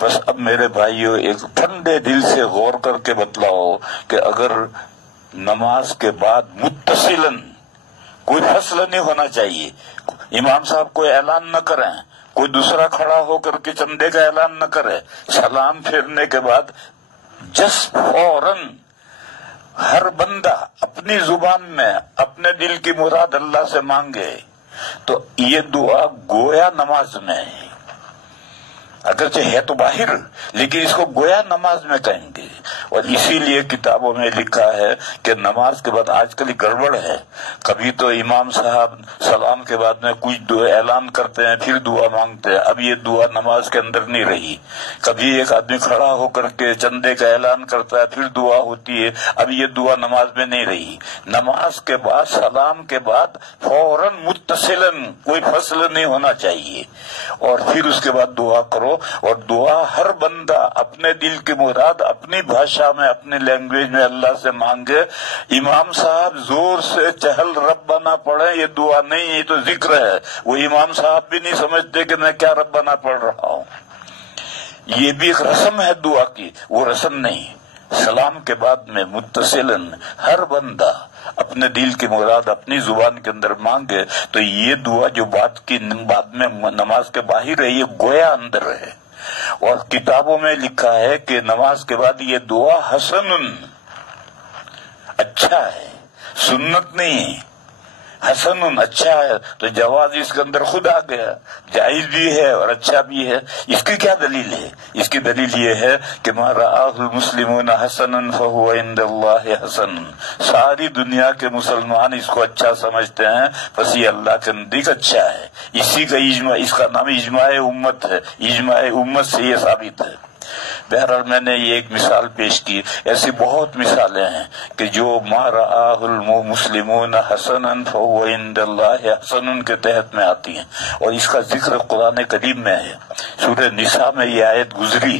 بس اب میرے بھائیو ایک ٹھنڈے دل سے غور کر کے بتلاؤ کہ اگر نماز کے بعد متصلاً کوئی فصل نہیں ہونا چاہیے، امام صاحب کوئی اعلان نہ کریں، کوئی دوسرا کھڑا ہو کر کے چندے کا اعلان نہ کرے، سلام پھیرنے کے بعد فوراً ہر بندہ اپنی زبان میں اپنے دل کی مراد اللہ سے مانگے، تو یہ دعا گویا نماز میں ہے. اگرچہ ہے تو باہر، لیکن اس کو گویا نماز میں کہیں گے. اور اسی لیے کتابوں میں لکھا ہے کہ نماز کے بعد آج کل گڑبڑ ہے، کبھی تو امام صاحب سلام کے بعد میں کچھ دعا اعلان کرتے ہیں پھر دعا مانگتے ہیں. اب یہ دعا نماز کے اندر نہیں رہی. کبھی ایک آدمی کھڑا ہو کر کے چندے کا اعلان کرتا ہے پھر دعا ہوتی ہے، اب یہ دعا نماز میں نہیں رہی. نماز کے بعد سلام کے بعد فوراً متصلاً کوئی فصل نہیں ہونا چاہیے، اور پھر اس کے بعد دعا کرو. اور دعا ہر بندہ اپنے دل کی مراد اپنی بھاشا میں اپنی لینگویج میں اللہ سے مانگے. امام صاحب زور سے چہل ربنا پڑھے، یہ دعا نہیں، یہ تو ذکر ہے. وہ امام صاحب بھی نہیں سمجھتے کہ میں کیا ربنا پڑھ رہا ہوں. یہ بھی ایک رسم ہے دعا کی، وہ رسم نہیں. سلام کے بعد میں متصلاً ہر بندہ اپنے دل کی مراد اپنی زبان کے اندر مانگے، تو یہ دعا جو بعد میں نماز کے باہر ہے یہ گویا اندر ہے. اور کتابوں میں لکھا ہے کہ نماز کے بعد یہ دعا حسن، اچھا ہے، سنت نہیں، حسن اچھا ہے. تو جواز اس کے اندر خود آ گیا، جائز بھی ہے اور اچھا بھی ہے. اس کی کیا دلیل ہے؟ اس کی دلیل یہ ہے کہ ما رآہ المسلمون حسنا فہو عند اللہ حسن. ساری دنیا کے مسلمان اس کو اچھا سمجھتے ہیں، بس یہ اللہ کے نزدیک اچھا ہے. اسی کا اجماع، اس کا نام اجماع امت ہے. اجماع امت سے یہ ثابت ہے. بہرحال میں نے یہ ایک مثال پیش کی، ایسی بہت مثالیں ہیں کہ جو ما رآہ المسلمون حسنا فهو عند اللہ حسن کے تحت میں آتی ہیں، اور اس کا ذکر قرآن کریم میں ہے۔ سورہ نساء میں یہ آیت گزری،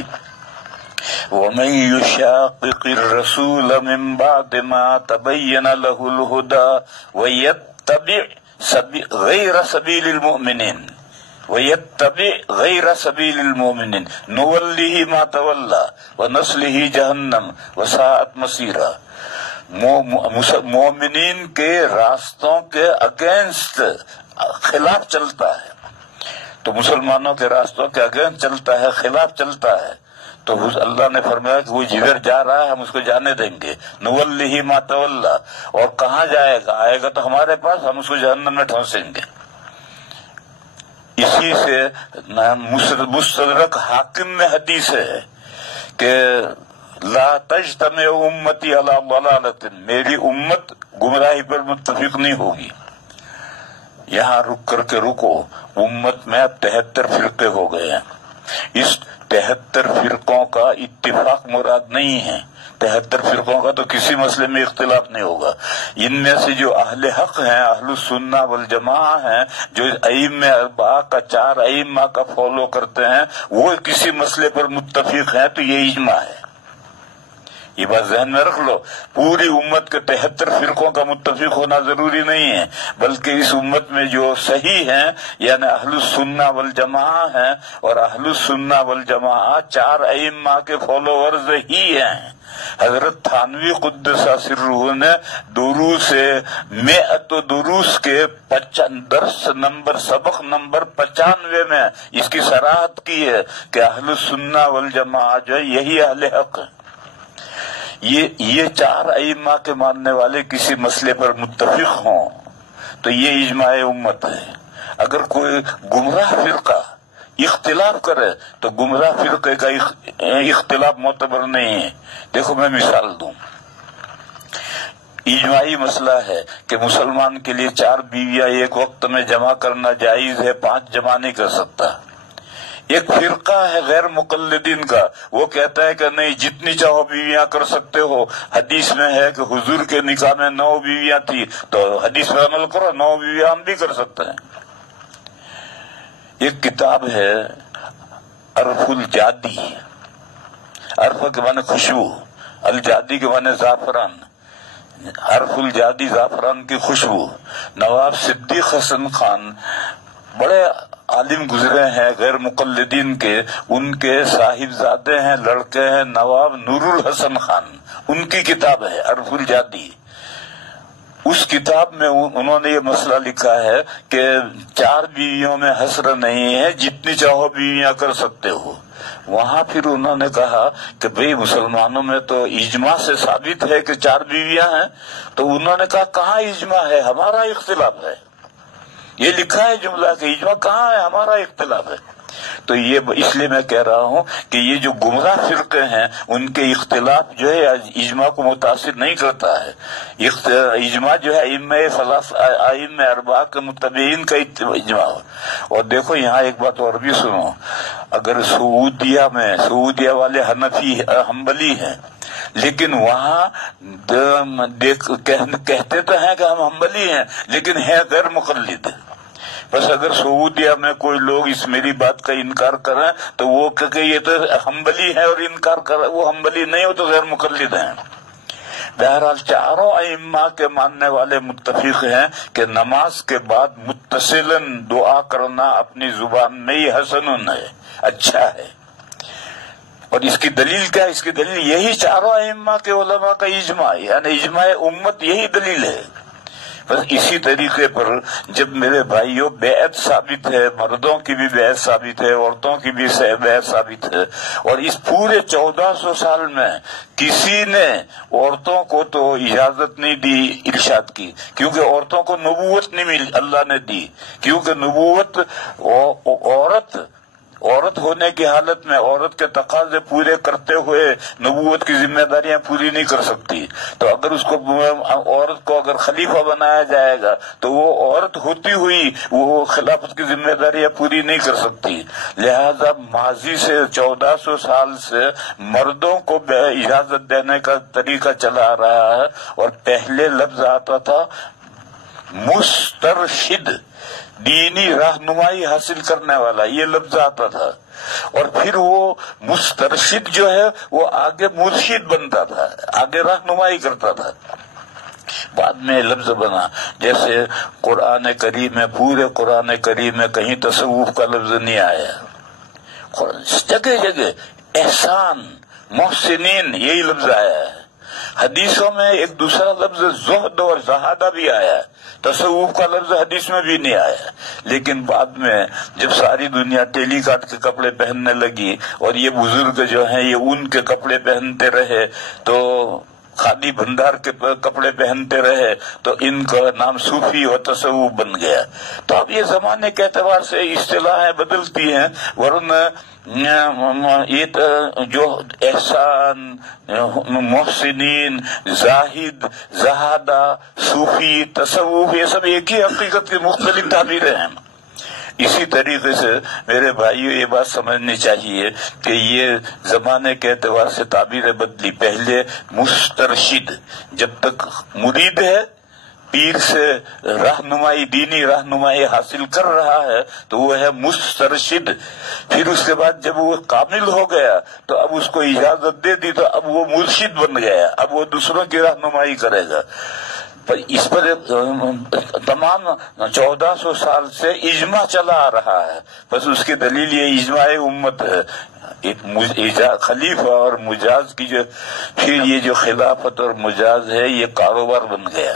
وَمَن يُشَاقِقِ الرَّسُولَ مِن بَعْدِ مَا تَبَيَّنَ لَهُ الْهُدَى وَيَتَّبِعْ غَيْرَ سَبِيلِ الْمُؤْمِنِينَ نُوَلِّهِ مَا تَوَلَّى وَنُصْلِهِ جَهَنَّمَ وَسَاءَتْ مَصِيرًا۔ مومنین کے راستوں کے اگینسٹ خلاف چلتا ہے، تو مسلمانوں کے راستوں کے اگینسٹ چلتا ہے، خلاف چلتا ہے، تو اللہ نے فرمایا کہ وہ جدھر جا رہا ہے ہم اس کو جانے دیں گے، نُوَلِّهِ مَا تَوَلَّى، اور کہاں جائے گا؟ آئے گا تو ہمارے پاس، ہم اس کو جہنم میں ٹھونسیں گے۔ اسی سے مستدرک حاکم میں حدیث ہے کہ لا تجتمع امتی علی ضلالۃ، میری امت گمراہی پر متفق نہیں ہوگی۔ یہاں رک کر کے رکو، امت میں اب 73 فرقے ہو گئے ہیں۔ اس 73 فرقوں کا اتفاق مراد نہیں ہے، 73 فرقوں کا تو کسی مسئلے میں اختلاف نہیں ہوگا۔ ان میں سے جو اہل حق ہیں، اہل السنہ والجماعہ ہیں، جو ائمہ اربعہ کا 4 ائمہ کا فالو کرتے ہیں، وہ کسی مسئلے پر متفق ہیں تو یہ اجماع ہے۔ یہ بات ذہن میں رکھ لو، پوری امت کے 73 فرقوں کا متفق ہونا ضروری نہیں ہے، بلکہ اس امت میں جو صحیح ہیں یعنی اہل السنہ والجماعہ ہیں، اور اہل السنہ والجماعہ 4 ائمہ کے فالوورز ہی ہیں۔ حضرت تھانوی قدس سرہ نے دروس سے 100 دروس کے درس نمبر سبق نمبر 95 میں اس کی صراحت کی ہے کہ اہل السنہ والجماعہ جو ہے یہی اہل حق ہے۔ یہ 4 ائمہ کے ماننے والے کسی مسئلے پر متفق ہوں تو یہ اجماع امت ہے۔ اگر کوئی گمراہ فرقہ اختلاف کرے تو گمراہ فرقے کا اختلاف معتبر نہیں ہے۔ دیکھو میں مثال دوں، اجماعی مسئلہ ہے کہ مسلمان کے لیے 4 بیویاں ایک وقت میں جمع کرنا جائز ہے، 5 جمع نہیں کر سکتا۔ ایک فرقہ ہے غیر مقلدین کا، وہ کہتا ہے کہ نہیں، جتنی چاہو بیویاں کر سکتے ہو، حدیث میں ہے کہ حضور کے نکاح میں 9 بیویاں تھی، تو حدیث پر عمل کرو، 9 بیویاں ہم بھی کر سکتے ہیں۔ ایک کتاب ہے عرف الجادی، عرف کے معنی خوشبو، الجادی کے معنی زعفران، عرف الجادی زعفران کی خوشبو۔ نواب صدیق حسن خان بڑے عالم گزرے ہیں غیر مقلدین کے، ان کے صاحبزادے ہیں، لڑکے ہیں نواب نور الحسن خان، ان کی کتاب ہے عرف الجادی۔ اس کتاب میں انہوں نے یہ مسئلہ لکھا ہے کہ 4 بیویوں میں حصر نہیں ہے، جتنی چاہو بیویاں کر سکتے ہو۔ وہاں پھر انہوں نے کہا کہ بھئی مسلمانوں میں تو اجماع سے ثابت ہے کہ 4 بیویاں ہیں، تو انہوں نے کہا کہاں اجماع ہے، ہمارا اختلاف ہے۔ یہ لکھا ہے جملہ کہ اجماع کہاں ہے، ہمارا اختلاف ہے۔ تو یہ اس لیے میں کہہ رہا ہوں کہ یہ جو گمراہ فرقے ہیں ان کے اختلاف جو ہے اجماع کو متاثر نہیں کرتا ہے۔ اجماع جو ہے ائمہ اربعہ کے متبعین کا اجماع۔ اور دیکھو یہاں ایک بات اور بھی سنو، اگر سعودیہ والے حنبلی ہیں، لیکن وہاں کہتے تو ہیں کہ ہم حنبلی ہیں لیکن ہیں غیر مقلد۔ بس اگر سعودیہ میں کوئی لوگ اس میری بات کا انکار کریں تو وہ کہ یہ تو حنبلی ہے اور انکار کر، وہ حنبلی نہیں ہو تو غیر مقلد ہیں۔ بہرحال 4 ائمہ کے ماننے والے متفق ہیں کہ نماز کے بعد متصلاً دعا کرنا اپنی زبان میں ہی حسن ہے، اچھا ہے۔ اور اس کی دلیل کیا ہے؟ اس کی دلیل یہی 4 ائمہ کے علماء کا اجماع، یعنی اجماع امت یہی دلیل ہے۔ بس اسی طریقے پر جب میرے بھائیوں بیعت ثابت ہے، مردوں کی بھی بیعت ثابت ہے، عورتوں کی بھی بیعت ثابت ہے، اور اس پورے 1400 سال میں کسی نے عورتوں کو تو اجازت نہیں دی ارشاد کی، کیونکہ عورتوں کو نبوت نہیں ملی، اللہ نے دی، کیونکہ نبوت عورت ہونے کی حالت میں عورت کے تقاضے پورے کرتے ہوئے نبوت کی ذمہ داریاں پوری نہیں کر سکتی، تو اگر اس کو عورت کو اگر خلیفہ بنایا جائے گا تو وہ عورت ہوتی ہوئی وہ خلافت کی ذمہ داریاں پوری نہیں کر سکتی۔ لہذا ماضی سے 1400 سال سے مردوں کو اجازت دینے کا طریقہ چلا آ رہا ہے، اور پہلے لفظ آتا تھا مسترشد، دینی رہنمائی حاصل کرنے والا، یہ لفظ آتا تھا، اور پھر وہ مسترشد جو ہے وہ آگے مرشد بنتا تھا، آگے رہنمائی کرتا تھا۔ بعد میں لفظ بنا، جیسے قرآن کریم میں، پورے قرآن کریم میں کہیں تصوف کا لفظ نہیں آیا، جگہ جگہ احسان، محسنین، یہی لفظ آیا ہے۔ حدیثوں میں ایک دوسرا لفظ زہد اور زہادہ بھی آیا ہے، تصوف کا لفظ حدیث میں بھی نہیں آیا۔ لیکن بعد میں جب ساری دنیا ٹیلی کاٹ کے کپڑے پہننے لگی اور یہ بزرگ جو ہیں یہ اون کے کپڑے پہنتے رہے، تو خادی بھنڈار کے کپڑے پہنتے رہے، تو ان کا نام صوفی اور تصوف بن گیا۔ تو اب یہ زمانے کے اعتبار سے اصطلاحیں بدلتی ہیں، ورنہ یہ جو احسان، محسنین، زاہد، زہادہ، صوفی، تصوف، یہ سب ایک ہی حقیقت کی مختلف تعبیریں ہیں۔ اسی طریقے سے میرے بھائیو یہ بات سمجھنی چاہیے کہ یہ زمانے کے اعتبار سے تعبیریں بدلی۔ پہلے مسترشد، جب تک مرید ہے، پیر سے رہنمائی، دینی رہنمائی حاصل کر رہا ہے تو وہ ہے مسترشد۔ پھر اس کے بعد جب وہ کامل ہو گیا تو اب اس کو اجازت دے دی تو اب وہ مرشد بن گیا، اب وہ دوسروں کی رہنمائی کرے گا۔ اس پر تمام 1400 سال سے اجماع چلا آ رہا ہے، بس اس کی دلیل یہ اجماع امت ہے۔ خلیفہ اور مجاز کی پھر یہ جو خلافت اور مجاز ہے یہ کاروبار بن گیا۔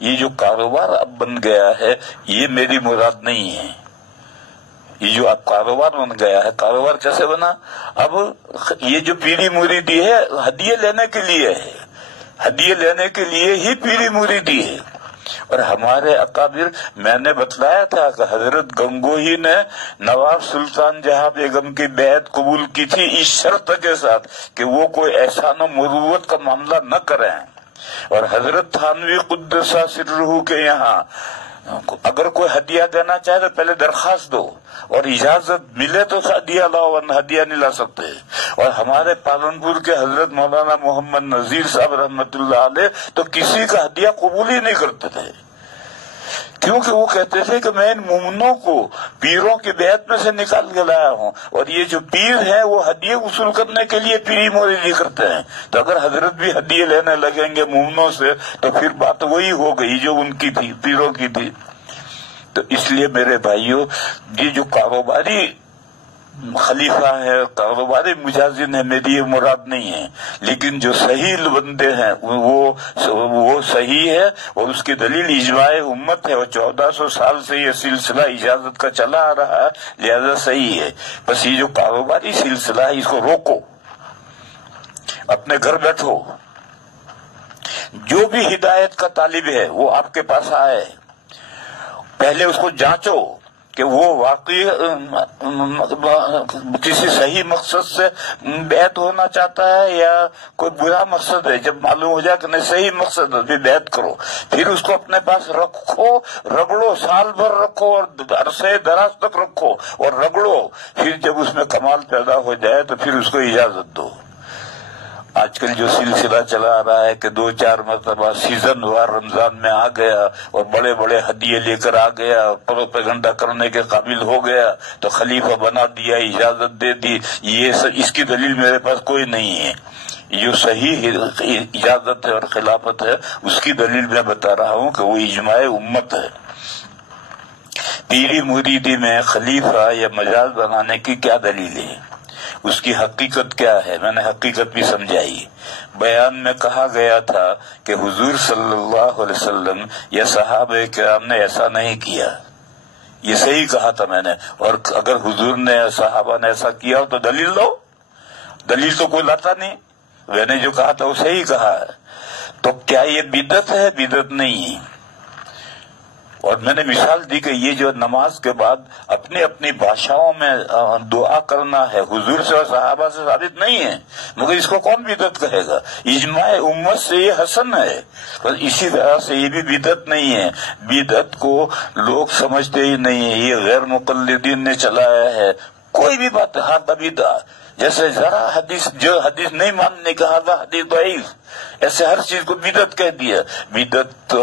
یہ جو کاروبار اب بن گیا ہے یہ میری مراد نہیں ہے، یہ جو اب کاروبار بن گیا ہے۔ کاروبار کیسے بنا؟ اب یہ جو پیری مریدی ہے ہدیے لینے کے لیے ہے، ہدیے لینے کے لیے ہی پیری مریدی ہے۔ اور ہمارے اکابر، میں نے بتلایا تھا کہ حضرت گنگوہی نے نواب سلطان جہاں بیگم کی بیعت قبول کی تھی اس شرط کے ساتھ کہ وہ کوئی احسان و مروت کا معاملہ نہ کریں، اور حضرت تھانوی قدس سرہ کے یہاں اگر کوئی ہدیہ دینا چاہے تو پہلے درخواست دو اور اجازت ملے تو ہدیہ لاؤ، ورنہ ہدیہ نہیں لا سکتے۔ اور ہمارے پالنپور کے حضرت مولانا محمد نذیر صاحب رحمت اللہ علیہ تو کسی کا ہدیہ قبول ہی نہیں کرتے تھے، کیونکہ وہ کہتے تھے کہ میں ان مومنوں کو پیروں کی بیعت میں سے نکال کے لایا ہوں، اور یہ جو پیر ہیں وہ ہدیے وصول کرنے کے لیے پیری مریدی کرتے ہیں، تو اگر حضرت بھی ہدیے لینے لگیں گے مومنوں سے تو پھر بات وہی ہو گئی جو ان کی تھی، پیروں کی تھی۔ تو اس لیے میرے بھائیوں، یہ جو کاروباری خلیفہ ہے، کاروباری مجازن ہے، میری یہ مراد نہیں ہے، لیکن جو صحیح بندے ہیں وہ صحیح ہے، اور اس کی دلیل اجماع امت ہے، اور 1400 سال سے یہ سلسلہ اجازت کا چلا آ رہا ہے، لہذا صحیح ہے۔ بس یہ جو کاروباری سلسلہ ہے اس کو روکو، اپنے گھر بیٹھو، جو بھی ہدایت کا طالب ہے وہ آپ کے پاس آئے، پہلے اس کو جانچو کہ وہ واقعی کسی صحیح مقصد سے بیعت ہونا چاہتا ہے یا کوئی برا مقصد ہے۔ جب معلوم ہو جائے کہ نہیں صحیح مقصد ہے پھر بیعت کرو، پھر اس کو اپنے پاس رکھو، رگڑو، سال بھر رکھو اور عرصے دراز تک رکھو اور رگڑو، پھر جب اس میں کمال پیدا ہو جائے تو پھر اس کو اجازت دو۔ آج کل جو سلسلہ چلا آ رہا ہے کہ 2-4 مرتبہ سیزن وار رمضان میں آ گیا اور بڑے بڑے ہدیے لے کر آ گیا، پروپیگنڈا کرنے کے قابل ہو گیا تو خلیفہ بنا دیا، اجازت دے دی، یہ اس کی دلیل میرے پاس کوئی نہیں ہے۔ جو صحیح اجازت ہے اور خلافت ہے اس کی دلیل میں بتا رہا ہوں کہ وہ اجماع امت ہے۔ پیری مریدی میں خلیفہ یا مجاز بنانے کی کیا دلیل ہے، اس کی حقیقت کیا ہے؟ میں نے حقیقت بھی سمجھائی۔ بیان میں کہا گیا تھا کہ حضور صلی اللہ علیہ وسلم یا صحابہ کرام نے ایسا نہیں کیا، یہ صحیح کہا تھا میں نے، اور اگر حضور نے صحابہ نے ایسا کیا ہو تو دلیل لو، دلیل تو کوئی لاتا نہیں، میں نے جو کہا تھا وہ صحیح کہا ہے۔ تو کیا یہ بدعت ہے؟ بدعت نہیں ہے۔ اور میں نے مثال دی کہ یہ جو نماز کے بعد اپنی اپنی بھاشاؤں میں دعا کرنا ہے، حضور سے اور صحابہ سے ثابت نہیں ہے، مگر اس کو کون بدعت کہے گا؟ اجماع امت سے یہ حسن ہے، بس اسی طرح سے یہ بھی بدعت نہیں ہے۔ بدعت کو لوگ سمجھتے ہی نہیں ہیں، یہ غیر مقلدین نے چلایا ہے۔ کوئی بھی بات ہاتھ بدعت، جیسے ذرا حدیث جو حدیث نہیں ماننے کا حدیث ضعیف، ایسے ہر چیز کو بدعت کہہ دیا۔ بدعت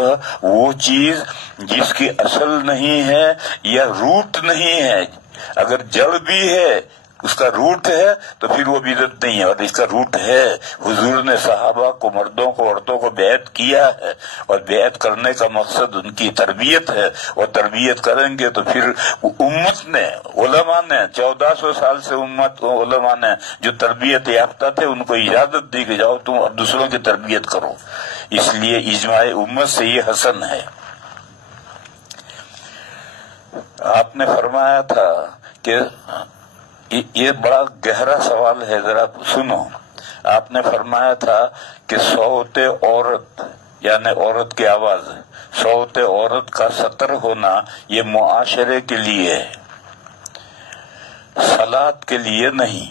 وہ چیز جس کی اصل نہیں ہے یا روٹ نہیں ہے، اگر جڑ بھی ہے اس کا روٹ ہے تو پھر وہ بدعت نہیں ہے، اور اس کا روٹ ہے۔ حضور نے صحابہ کو، مردوں کو، عورتوں کو بیعت کیا ہے، اور بیعت کرنے کا مقصد ان کی تربیت ہے، اور تربیت کریں گے تو پھر امت نے، علماء نے 1400 سال سے علماء نے جو تربیت یافتہ تھے ان کو اجازت دی کہ جاؤ تم اب دوسروں کی تربیت کرو۔ اس لیے اجماع امت سے یہ حسن ہے۔ آپ نے فرمایا تھا کہ یہ بڑا گہرا سوال ہے، ذرا سنو۔ آپ نے فرمایا تھا کہ صوت عورت یعنی عورت کی آواز، صوت عورت کا سطر ہونا یہ معاشرے کے لیے ہے، صلاۃ کے لیے نہیں۔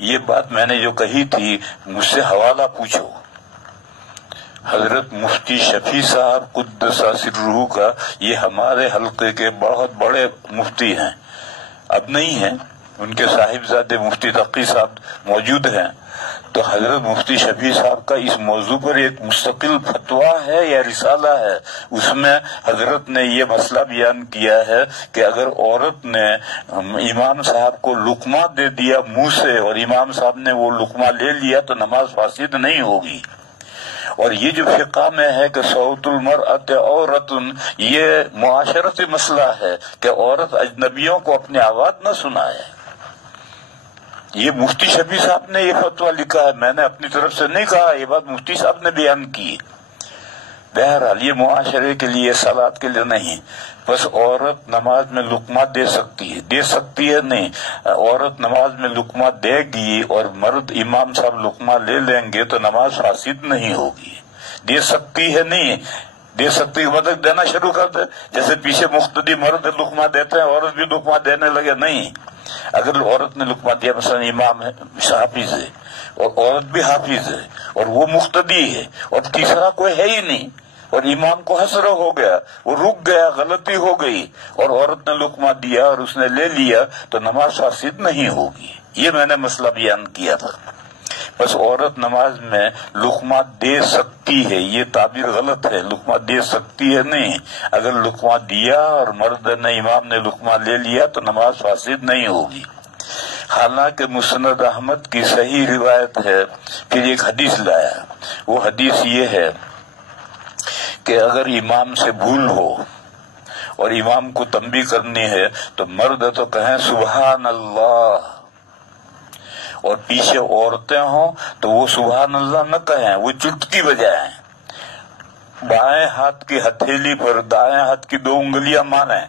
یہ بات میں نے جو کہی تھی، مجھ سے حوالہ پوچھو۔ حضرت مفتی شفیع صاحب قدس سرہ کا، یہ ہمارے حلقے کے بہت بڑے مفتی ہیں، اب نہیں ہیں، ان کے صاحبزادے مفتی تقی صاحب موجود ہیں۔ تو حضرت مفتی شفیع صاحب کا اس موضوع پر ایک مستقل فتویٰ ہے یا رسالہ ہے، اس میں حضرت نے یہ مسئلہ بیان کیا ہے کہ اگر عورت نے امام صاحب کو لقمہ دے دیا منہ سے اور امام صاحب نے وہ لقمہ لے لیا تو نماز فاسد نہیں ہوگی۔ اور یہ جو فقہ میں ہے کہ صوت المرأۃ عورت، یہ معاشرتی مسئلہ ہے کہ عورت اجنبیوں کو اپنی آواز نہ سنائے۔ یہ مفتی شفیع صاحب نے یہ فتویٰ لکھا ہے، میں نے اپنی طرف سے نہیں کہا، یہ بات مفتی صاحب نے بیان کی۔ بہرحال یہ معاشرے کے لیے، صلاۃ کے لیے نہیں۔ بس عورت نماز میں لقمہ دے سکتی ہے نہیں، عورت نماز میں لقمہ دے گی اور مرد امام صاحب لقمہ لے لیں گے تو نماز فاسد نہیں ہوگی۔ دے سکتی ہے نہیں، دے سکتی مطلب دینا شروع کر دے، جیسے پیچھے مقتدی مرد لقمہ دیتے ہیں عورت بھی لقمہ دینے لگے، نہیں۔ اگر عورت نے لقمہ دیا، مثلا امام ہے حافظ ہے اور عورت بھی حافظ ہے اور وہ مقتدی ہے اور تیسرا کوئی ہے ہی نہیں، اور امام کو حسرہ ہو گیا، وہ رک گیا، غلطی ہو گئی اور عورت نے لقمہ دیا اور اس نے لے لیا تو نماز فاسد نہیں ہوگی۔ یہ میں نے مسئلہ بیان کیا تھا۔ بس عورت نماز میں لقمہ دے سکتی ہے، یہ تعبیر غلط ہے، لقمہ دے سکتی ہے نہیں۔ اگر لقمہ دیا اور مرد نے، امام نے لقمہ لے لیا تو نماز فاسد نہیں ہوگی۔ حالانکہ مسند احمد کی صحیح روایت ہے، پھر ایک حدیث لایا، وہ حدیث یہ ہے کہ اگر امام سے بھول ہو اور امام کو تنبیہ کرنی ہے تو مرد تو کہیں سبحان اللہ، اور پیچھے عورتیں ہوں تو وہ سبحان اللہ نہ کہیں، وہ چٹکی بجائیں، بائیں ہاتھ کی ہتھیلی پر دائیں ہاتھ کی 2 انگلیاں ماریں،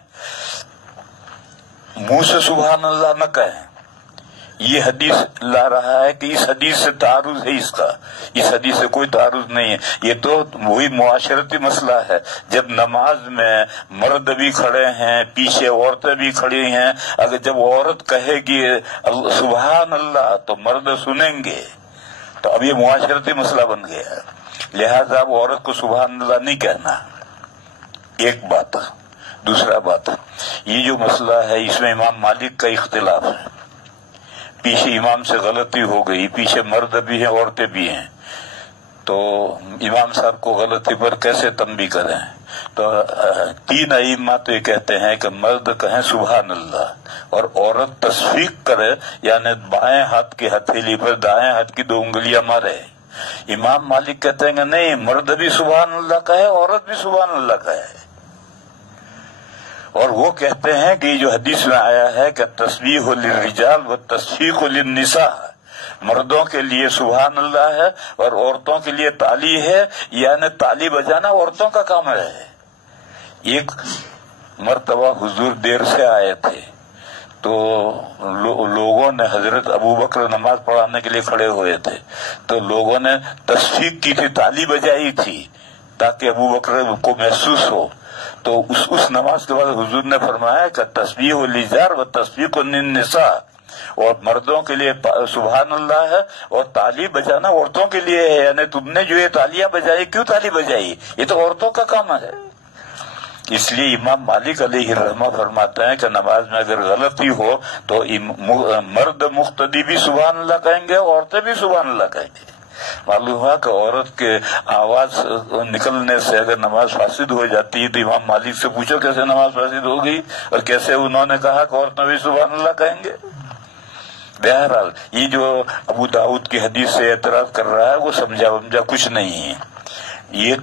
منہ سے سبحان اللہ نہ کہیں۔ یہ حدیث لا رہا ہے کہ اس حدیث سے تعارض ہے، اس حدیث سے کوئی تعارض نہیں ہے، یہ تو وہی معاشرتی مسئلہ ہے۔ جب نماز میں مرد بھی کھڑے ہیں، پیچھے عورتیں بھی کھڑی ہیں، اگر جب عورت کہے گی سبحان اللہ تو مرد سنیں گے، تو اب یہ معاشرتی مسئلہ بن گیا ہے، لہذا اب عورت کو سبحان اللہ نہیں کہنا۔ ایک بات۔ دوسرا بات، یہ جو مسئلہ ہے اس میں امام مالک کا اختلاف ہے، پیچھے امام سے غلطی ہو گئی، پیچھے مرد بھی ہیں عورتیں بھی ہیں، تو امام صاحب کو غلطی پر کیسے تنبیہ کریں؟ تو 3 ائمہ تو یہ کہتے ہیں کہ مرد کہیں سبحان اللہ اور عورت تصفیق کرے، یعنی بائیں ہاتھ کی ہتھیلی پر دائیں ہاتھ کی 2 انگلیاں مارے۔ امام مالک کہتے ہیں کہ نہیں، مرد بھی سبحان اللہ کہے، عورت بھی سبحان اللہ کہے، اور وہ کہتے ہیں کہ یہ جو حدیث میں آیا ہے کہ تسبیح للرجال و تصفیق للنساء، مردوں کے لیے سبحان اللہ ہے اور عورتوں کے لیے تالی ہے، یعنی تالی بجانا عورتوں کا کام ہے۔ ایک مرتبہ حضور دیر سے آئے تھے تو لوگوں نے، حضرت ابو بکر نماز پڑھانے کے لیے کھڑے ہوئے تھے تو لوگوں نے تصفیق کی تھی، تالی بجائی تھی تاکہ ابو بکر کو محسوس ہو۔ تو اس نماز کے بعد حضور نے فرمایا کہ تسبیح الرجال و تسبیح النساء، اور مردوں کے لیے سبحان اللہ ہے اور تالی بجانا عورتوں کے لیے ہے، یعنی تم نے جو یہ تالیاں بجائی، کیوں تالی بجائی؟ یہ تو عورتوں کا کام ہے۔ اس لیے امام مالک علیہ الرحمہ فرماتے ہیں کہ نماز میں اگر غلطی ہو تو مرد مقتدی بھی سبحان اللہ کہیں گے، عورتیں بھی سبحان اللہ کہیں گے۔ معلوم ہوا کہ عورت کے آواز نکلنے سے اگر نماز فاسد ہو جاتی ہے تو امام مالک سے پوچھو کیسے نماز فاسد ہو گئی، اور کیسے انہوں نے کہا کہ عورتیں بھی سبحان اللہ کہیں گے۔ بہرحال یہ جو ابو داؤد کی حدیث سے اعتراض کر رہا ہے وہ سمجھا کچھ نہیں ہے، یہ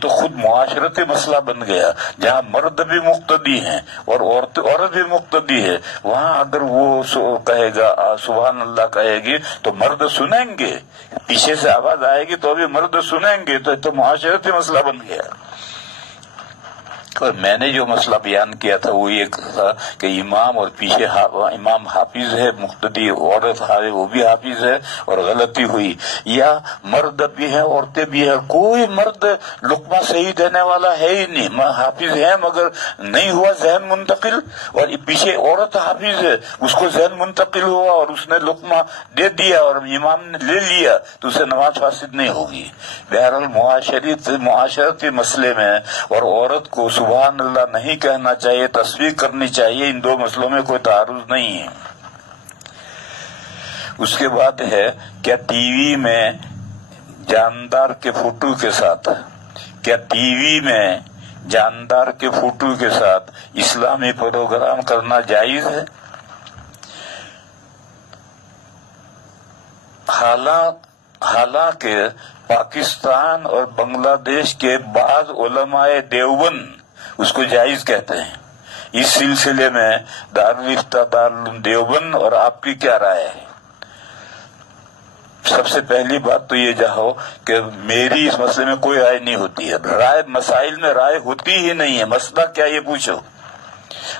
تو خود معاشرتی مسئلہ بن گیا۔ جہاں مرد بھی مقتدی ہیں اور عورت بھی مقتدی ہے، وہاں اگر وہ کہے گا سبحان اللہ کہے گی تو مرد سنیں گے، پیچھے سے آواز آئے گی تو بھی مرد سنیں گے، تو معاشرتی مسئلہ بن گیا۔ اور میں نے جو مسئلہ بیان کیا تھا وہ یہ تھا کہ امام اور پیچھے امام حافظ ہے، مقتدی عورت ہے وہ بھی حافظ ہے اور غلطی ہوئی، یا مرد بھی ہے عورتیں بھی ہے، کوئی مرد لقمہ صحیح دینے والا ہے ہی نہیں، حافظ ہے مگر نہیں ہوا ذہن منتقل، اور پیچھے عورت حافظ ہے اس کو ذہن منتقل ہوا اور اس نے لقمہ دے دیا اور امام نے لے لیا تو اسے نماز فاسد نہیں ہوگی۔ بہرحال معاشرتی مسئلے میں اور عورت کو سبحان اللہ نہیں کہنا چاہیے، تسبیح کرنی چاہیے، ان دو مسئلوں میں کوئی تعارض نہیں ہے۔ اس کے بعد ہے کیا ٹی وی میں جاندار کے فوٹو کے ساتھ اسلامی پروگرام کرنا جائز ہے؟ حالانکہ پاکستان اور بنگلہ دیش کے بعض علماء دیوبند اس کو جائز کہتے ہیں۔ اس سلسلے میں دارالفتہ دارالعلوم دیوبند اور آپ کی کیا رائے ہے؟ سب سے پہلی بات تو یہ جاؤ کہ میری اس مسئلے میں کوئی رائے نہیں ہوتی ہے، رائے مسائل میں رائے ہوتی ہی نہیں ہے، مسئلہ کیا یہ پوچھو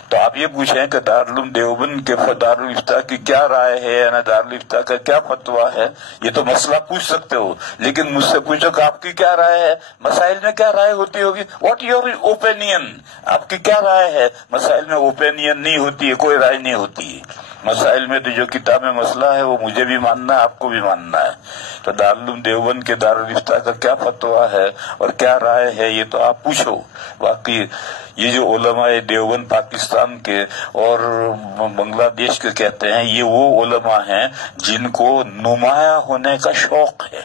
تو آپ یہ پوچھیں کہ دارالعلوم دیوبند کے دارالفتہ کی کیا رائے ہے، یعنی دارالفتہ کا کیا فتویٰ ہے، یہ تو مسئلہ پوچھ سکتے ہو، لیکن مجھ سے پوچھو کہ آپ کی کیا رائے ہے، مسائل میں کیا رائے ہوتی ہوگی، واٹ یور اوپینین، آپ کی کیا رائے ہے، مسائل میں اوپینین نہیں ہوتی ہے، کوئی رائے نہیں ہوتی ہے، مسائل میں تو جو کتاب میں مسئلہ ہے وہ مجھے بھی ماننا ہے، آپ کو بھی ماننا ہے۔ تو دارالعلوم دیوبند کے دارالفتہ کا کیا فتویٰ ہے اور کیا رائے ہے یہ تو آپ پوچھو۔ باقی یہ جو علماء دیوبند پاکستان کے اور بنگلہ دیش کے کہتے ہیں، یہ وہ علماء ہیں جن کو نمایاں ہونے کا شوق ہے۔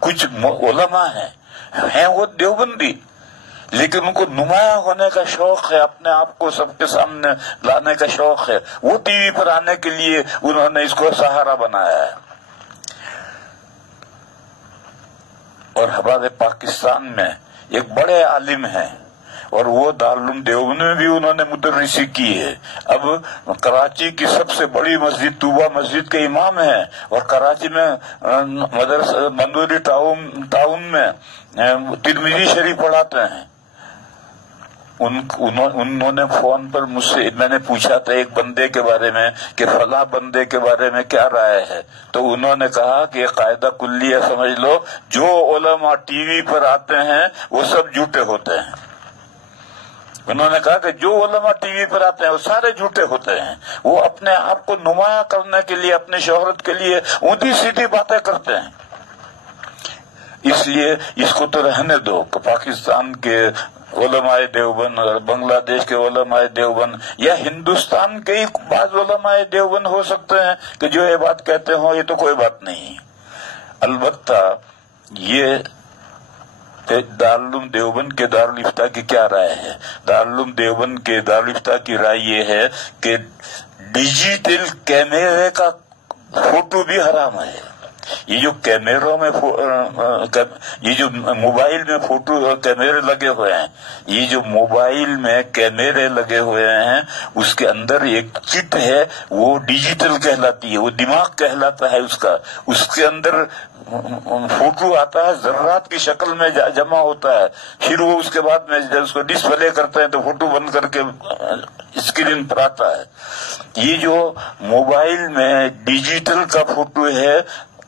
کچھ علماء ہیں وہ دیوبندی لیکن ان کو نمایاں ہونے کا شوق ہے، اپنے آپ کو سب کے سامنے لانے کا شوق ہے، وہ ٹی وی پر آنے کے لیے انہوں نے اس کو سہارا بنایا ہے۔ اور ہمارے پاکستان میں ایک بڑے عالم ہیں اور وہ دارالعلوم دیوبند میں بھی انہوں نے مدرسی کی ہے، اب کراچی کی سب سے بڑی مسجد طوبہ مسجد کے امام ہیں، اور کراچی میں مدرسہ مندوری ٹاؤن میں ترمذی شریف پڑھاتے ہیں۔ انہوں نے فون پر مجھ سے میں نے پوچھا تھا ایک بندے کے بارے میں کہ فلاں بندے کے بارے میں کیا رائے ہے، تو انہوں نے کہا کہ قاعدہ کلیہ سمجھ لو، جو علماء ٹی وی پر آتے ہیں وہ سب جھوٹے ہوتے ہیں۔ انہوں نے کہا کہ جو علماء ٹی وی پر آتے ہیں وہ سارے جھوٹے ہوتے ہیں، وہ اپنے آپ کو نمایاں کرنے کے لیے، اپنی شہرت کے لیے اونچی سیدھی باتیں کرتے ہیں۔ اس لیے اس کو تو رہنے دو کہ پاکستان کے علماء دیوبند اور بنگلہ دیش کے علماء دیوبند یا ہندوستان کے بعض علماء دیوبند ہو سکتے ہیں کہ جو یہ بات کہتے ہوں، یہ تو کوئی بات نہیں۔ البتہ یہ دارالعلوم دیوبند کے دارالفتہ کی کیا رائے ہے؟ دارالعلوم دیوبند کے دارالفتہ کی رائے یہ ہے کہ ڈیجیٹل کیمرے کا فوٹو بھی حرام ہے۔ یہ جو کیمروں میں یہ جو موبائل میں فوٹو کیمرے لگے ہوئے ہیں، یہ جو موبائل میں کیمرے لگے ہوئے ہیں اس کے اندر ایک چپ ہے، وہ ڈیجیٹل کہلاتی ہے، وہ دماغ کہلاتا ہے اس کے اندر فوٹو آتا ہے، ذرات کی شکل میں جمع ہوتا ہے، پھر وہ اس کے بعد میں جب اس کو ڈسپلے کرتے ہیں تو فوٹو بند کر کے اسکرین پر آتا ہے۔ یہ جو موبائل میں ڈیجیٹل کا فوٹو ہے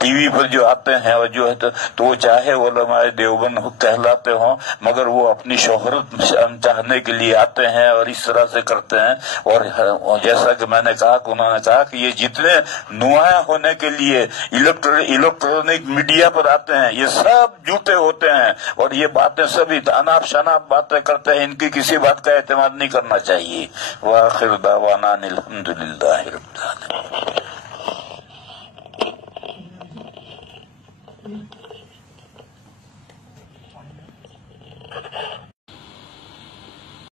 ٹی وی پر جو آتے ہیں اور جو ہے تو وہ چاہے علماء دیوبند کہلاتے ہوں مگر وہ اپنی شہرت چاہنے کے لیے آتے ہیں اور اس طرح سے کرتے ہیں. اور جیسا کہ میں نے کہا کہ انہوں نے کہا کہ یہ جتنے نمایاں ہونے کے لیے الیکٹرانک میڈیا پر آتے ہیں یہ سب جھوٹے ہوتے ہیں اور یہ باتیں سبھی اناپ شناپ باتیں کرتے ہیں. ان کی کسی بات کا اعتماد نہیں کرنا چاہیے. وآخر دعوانا الحمدللہ رب العالمین.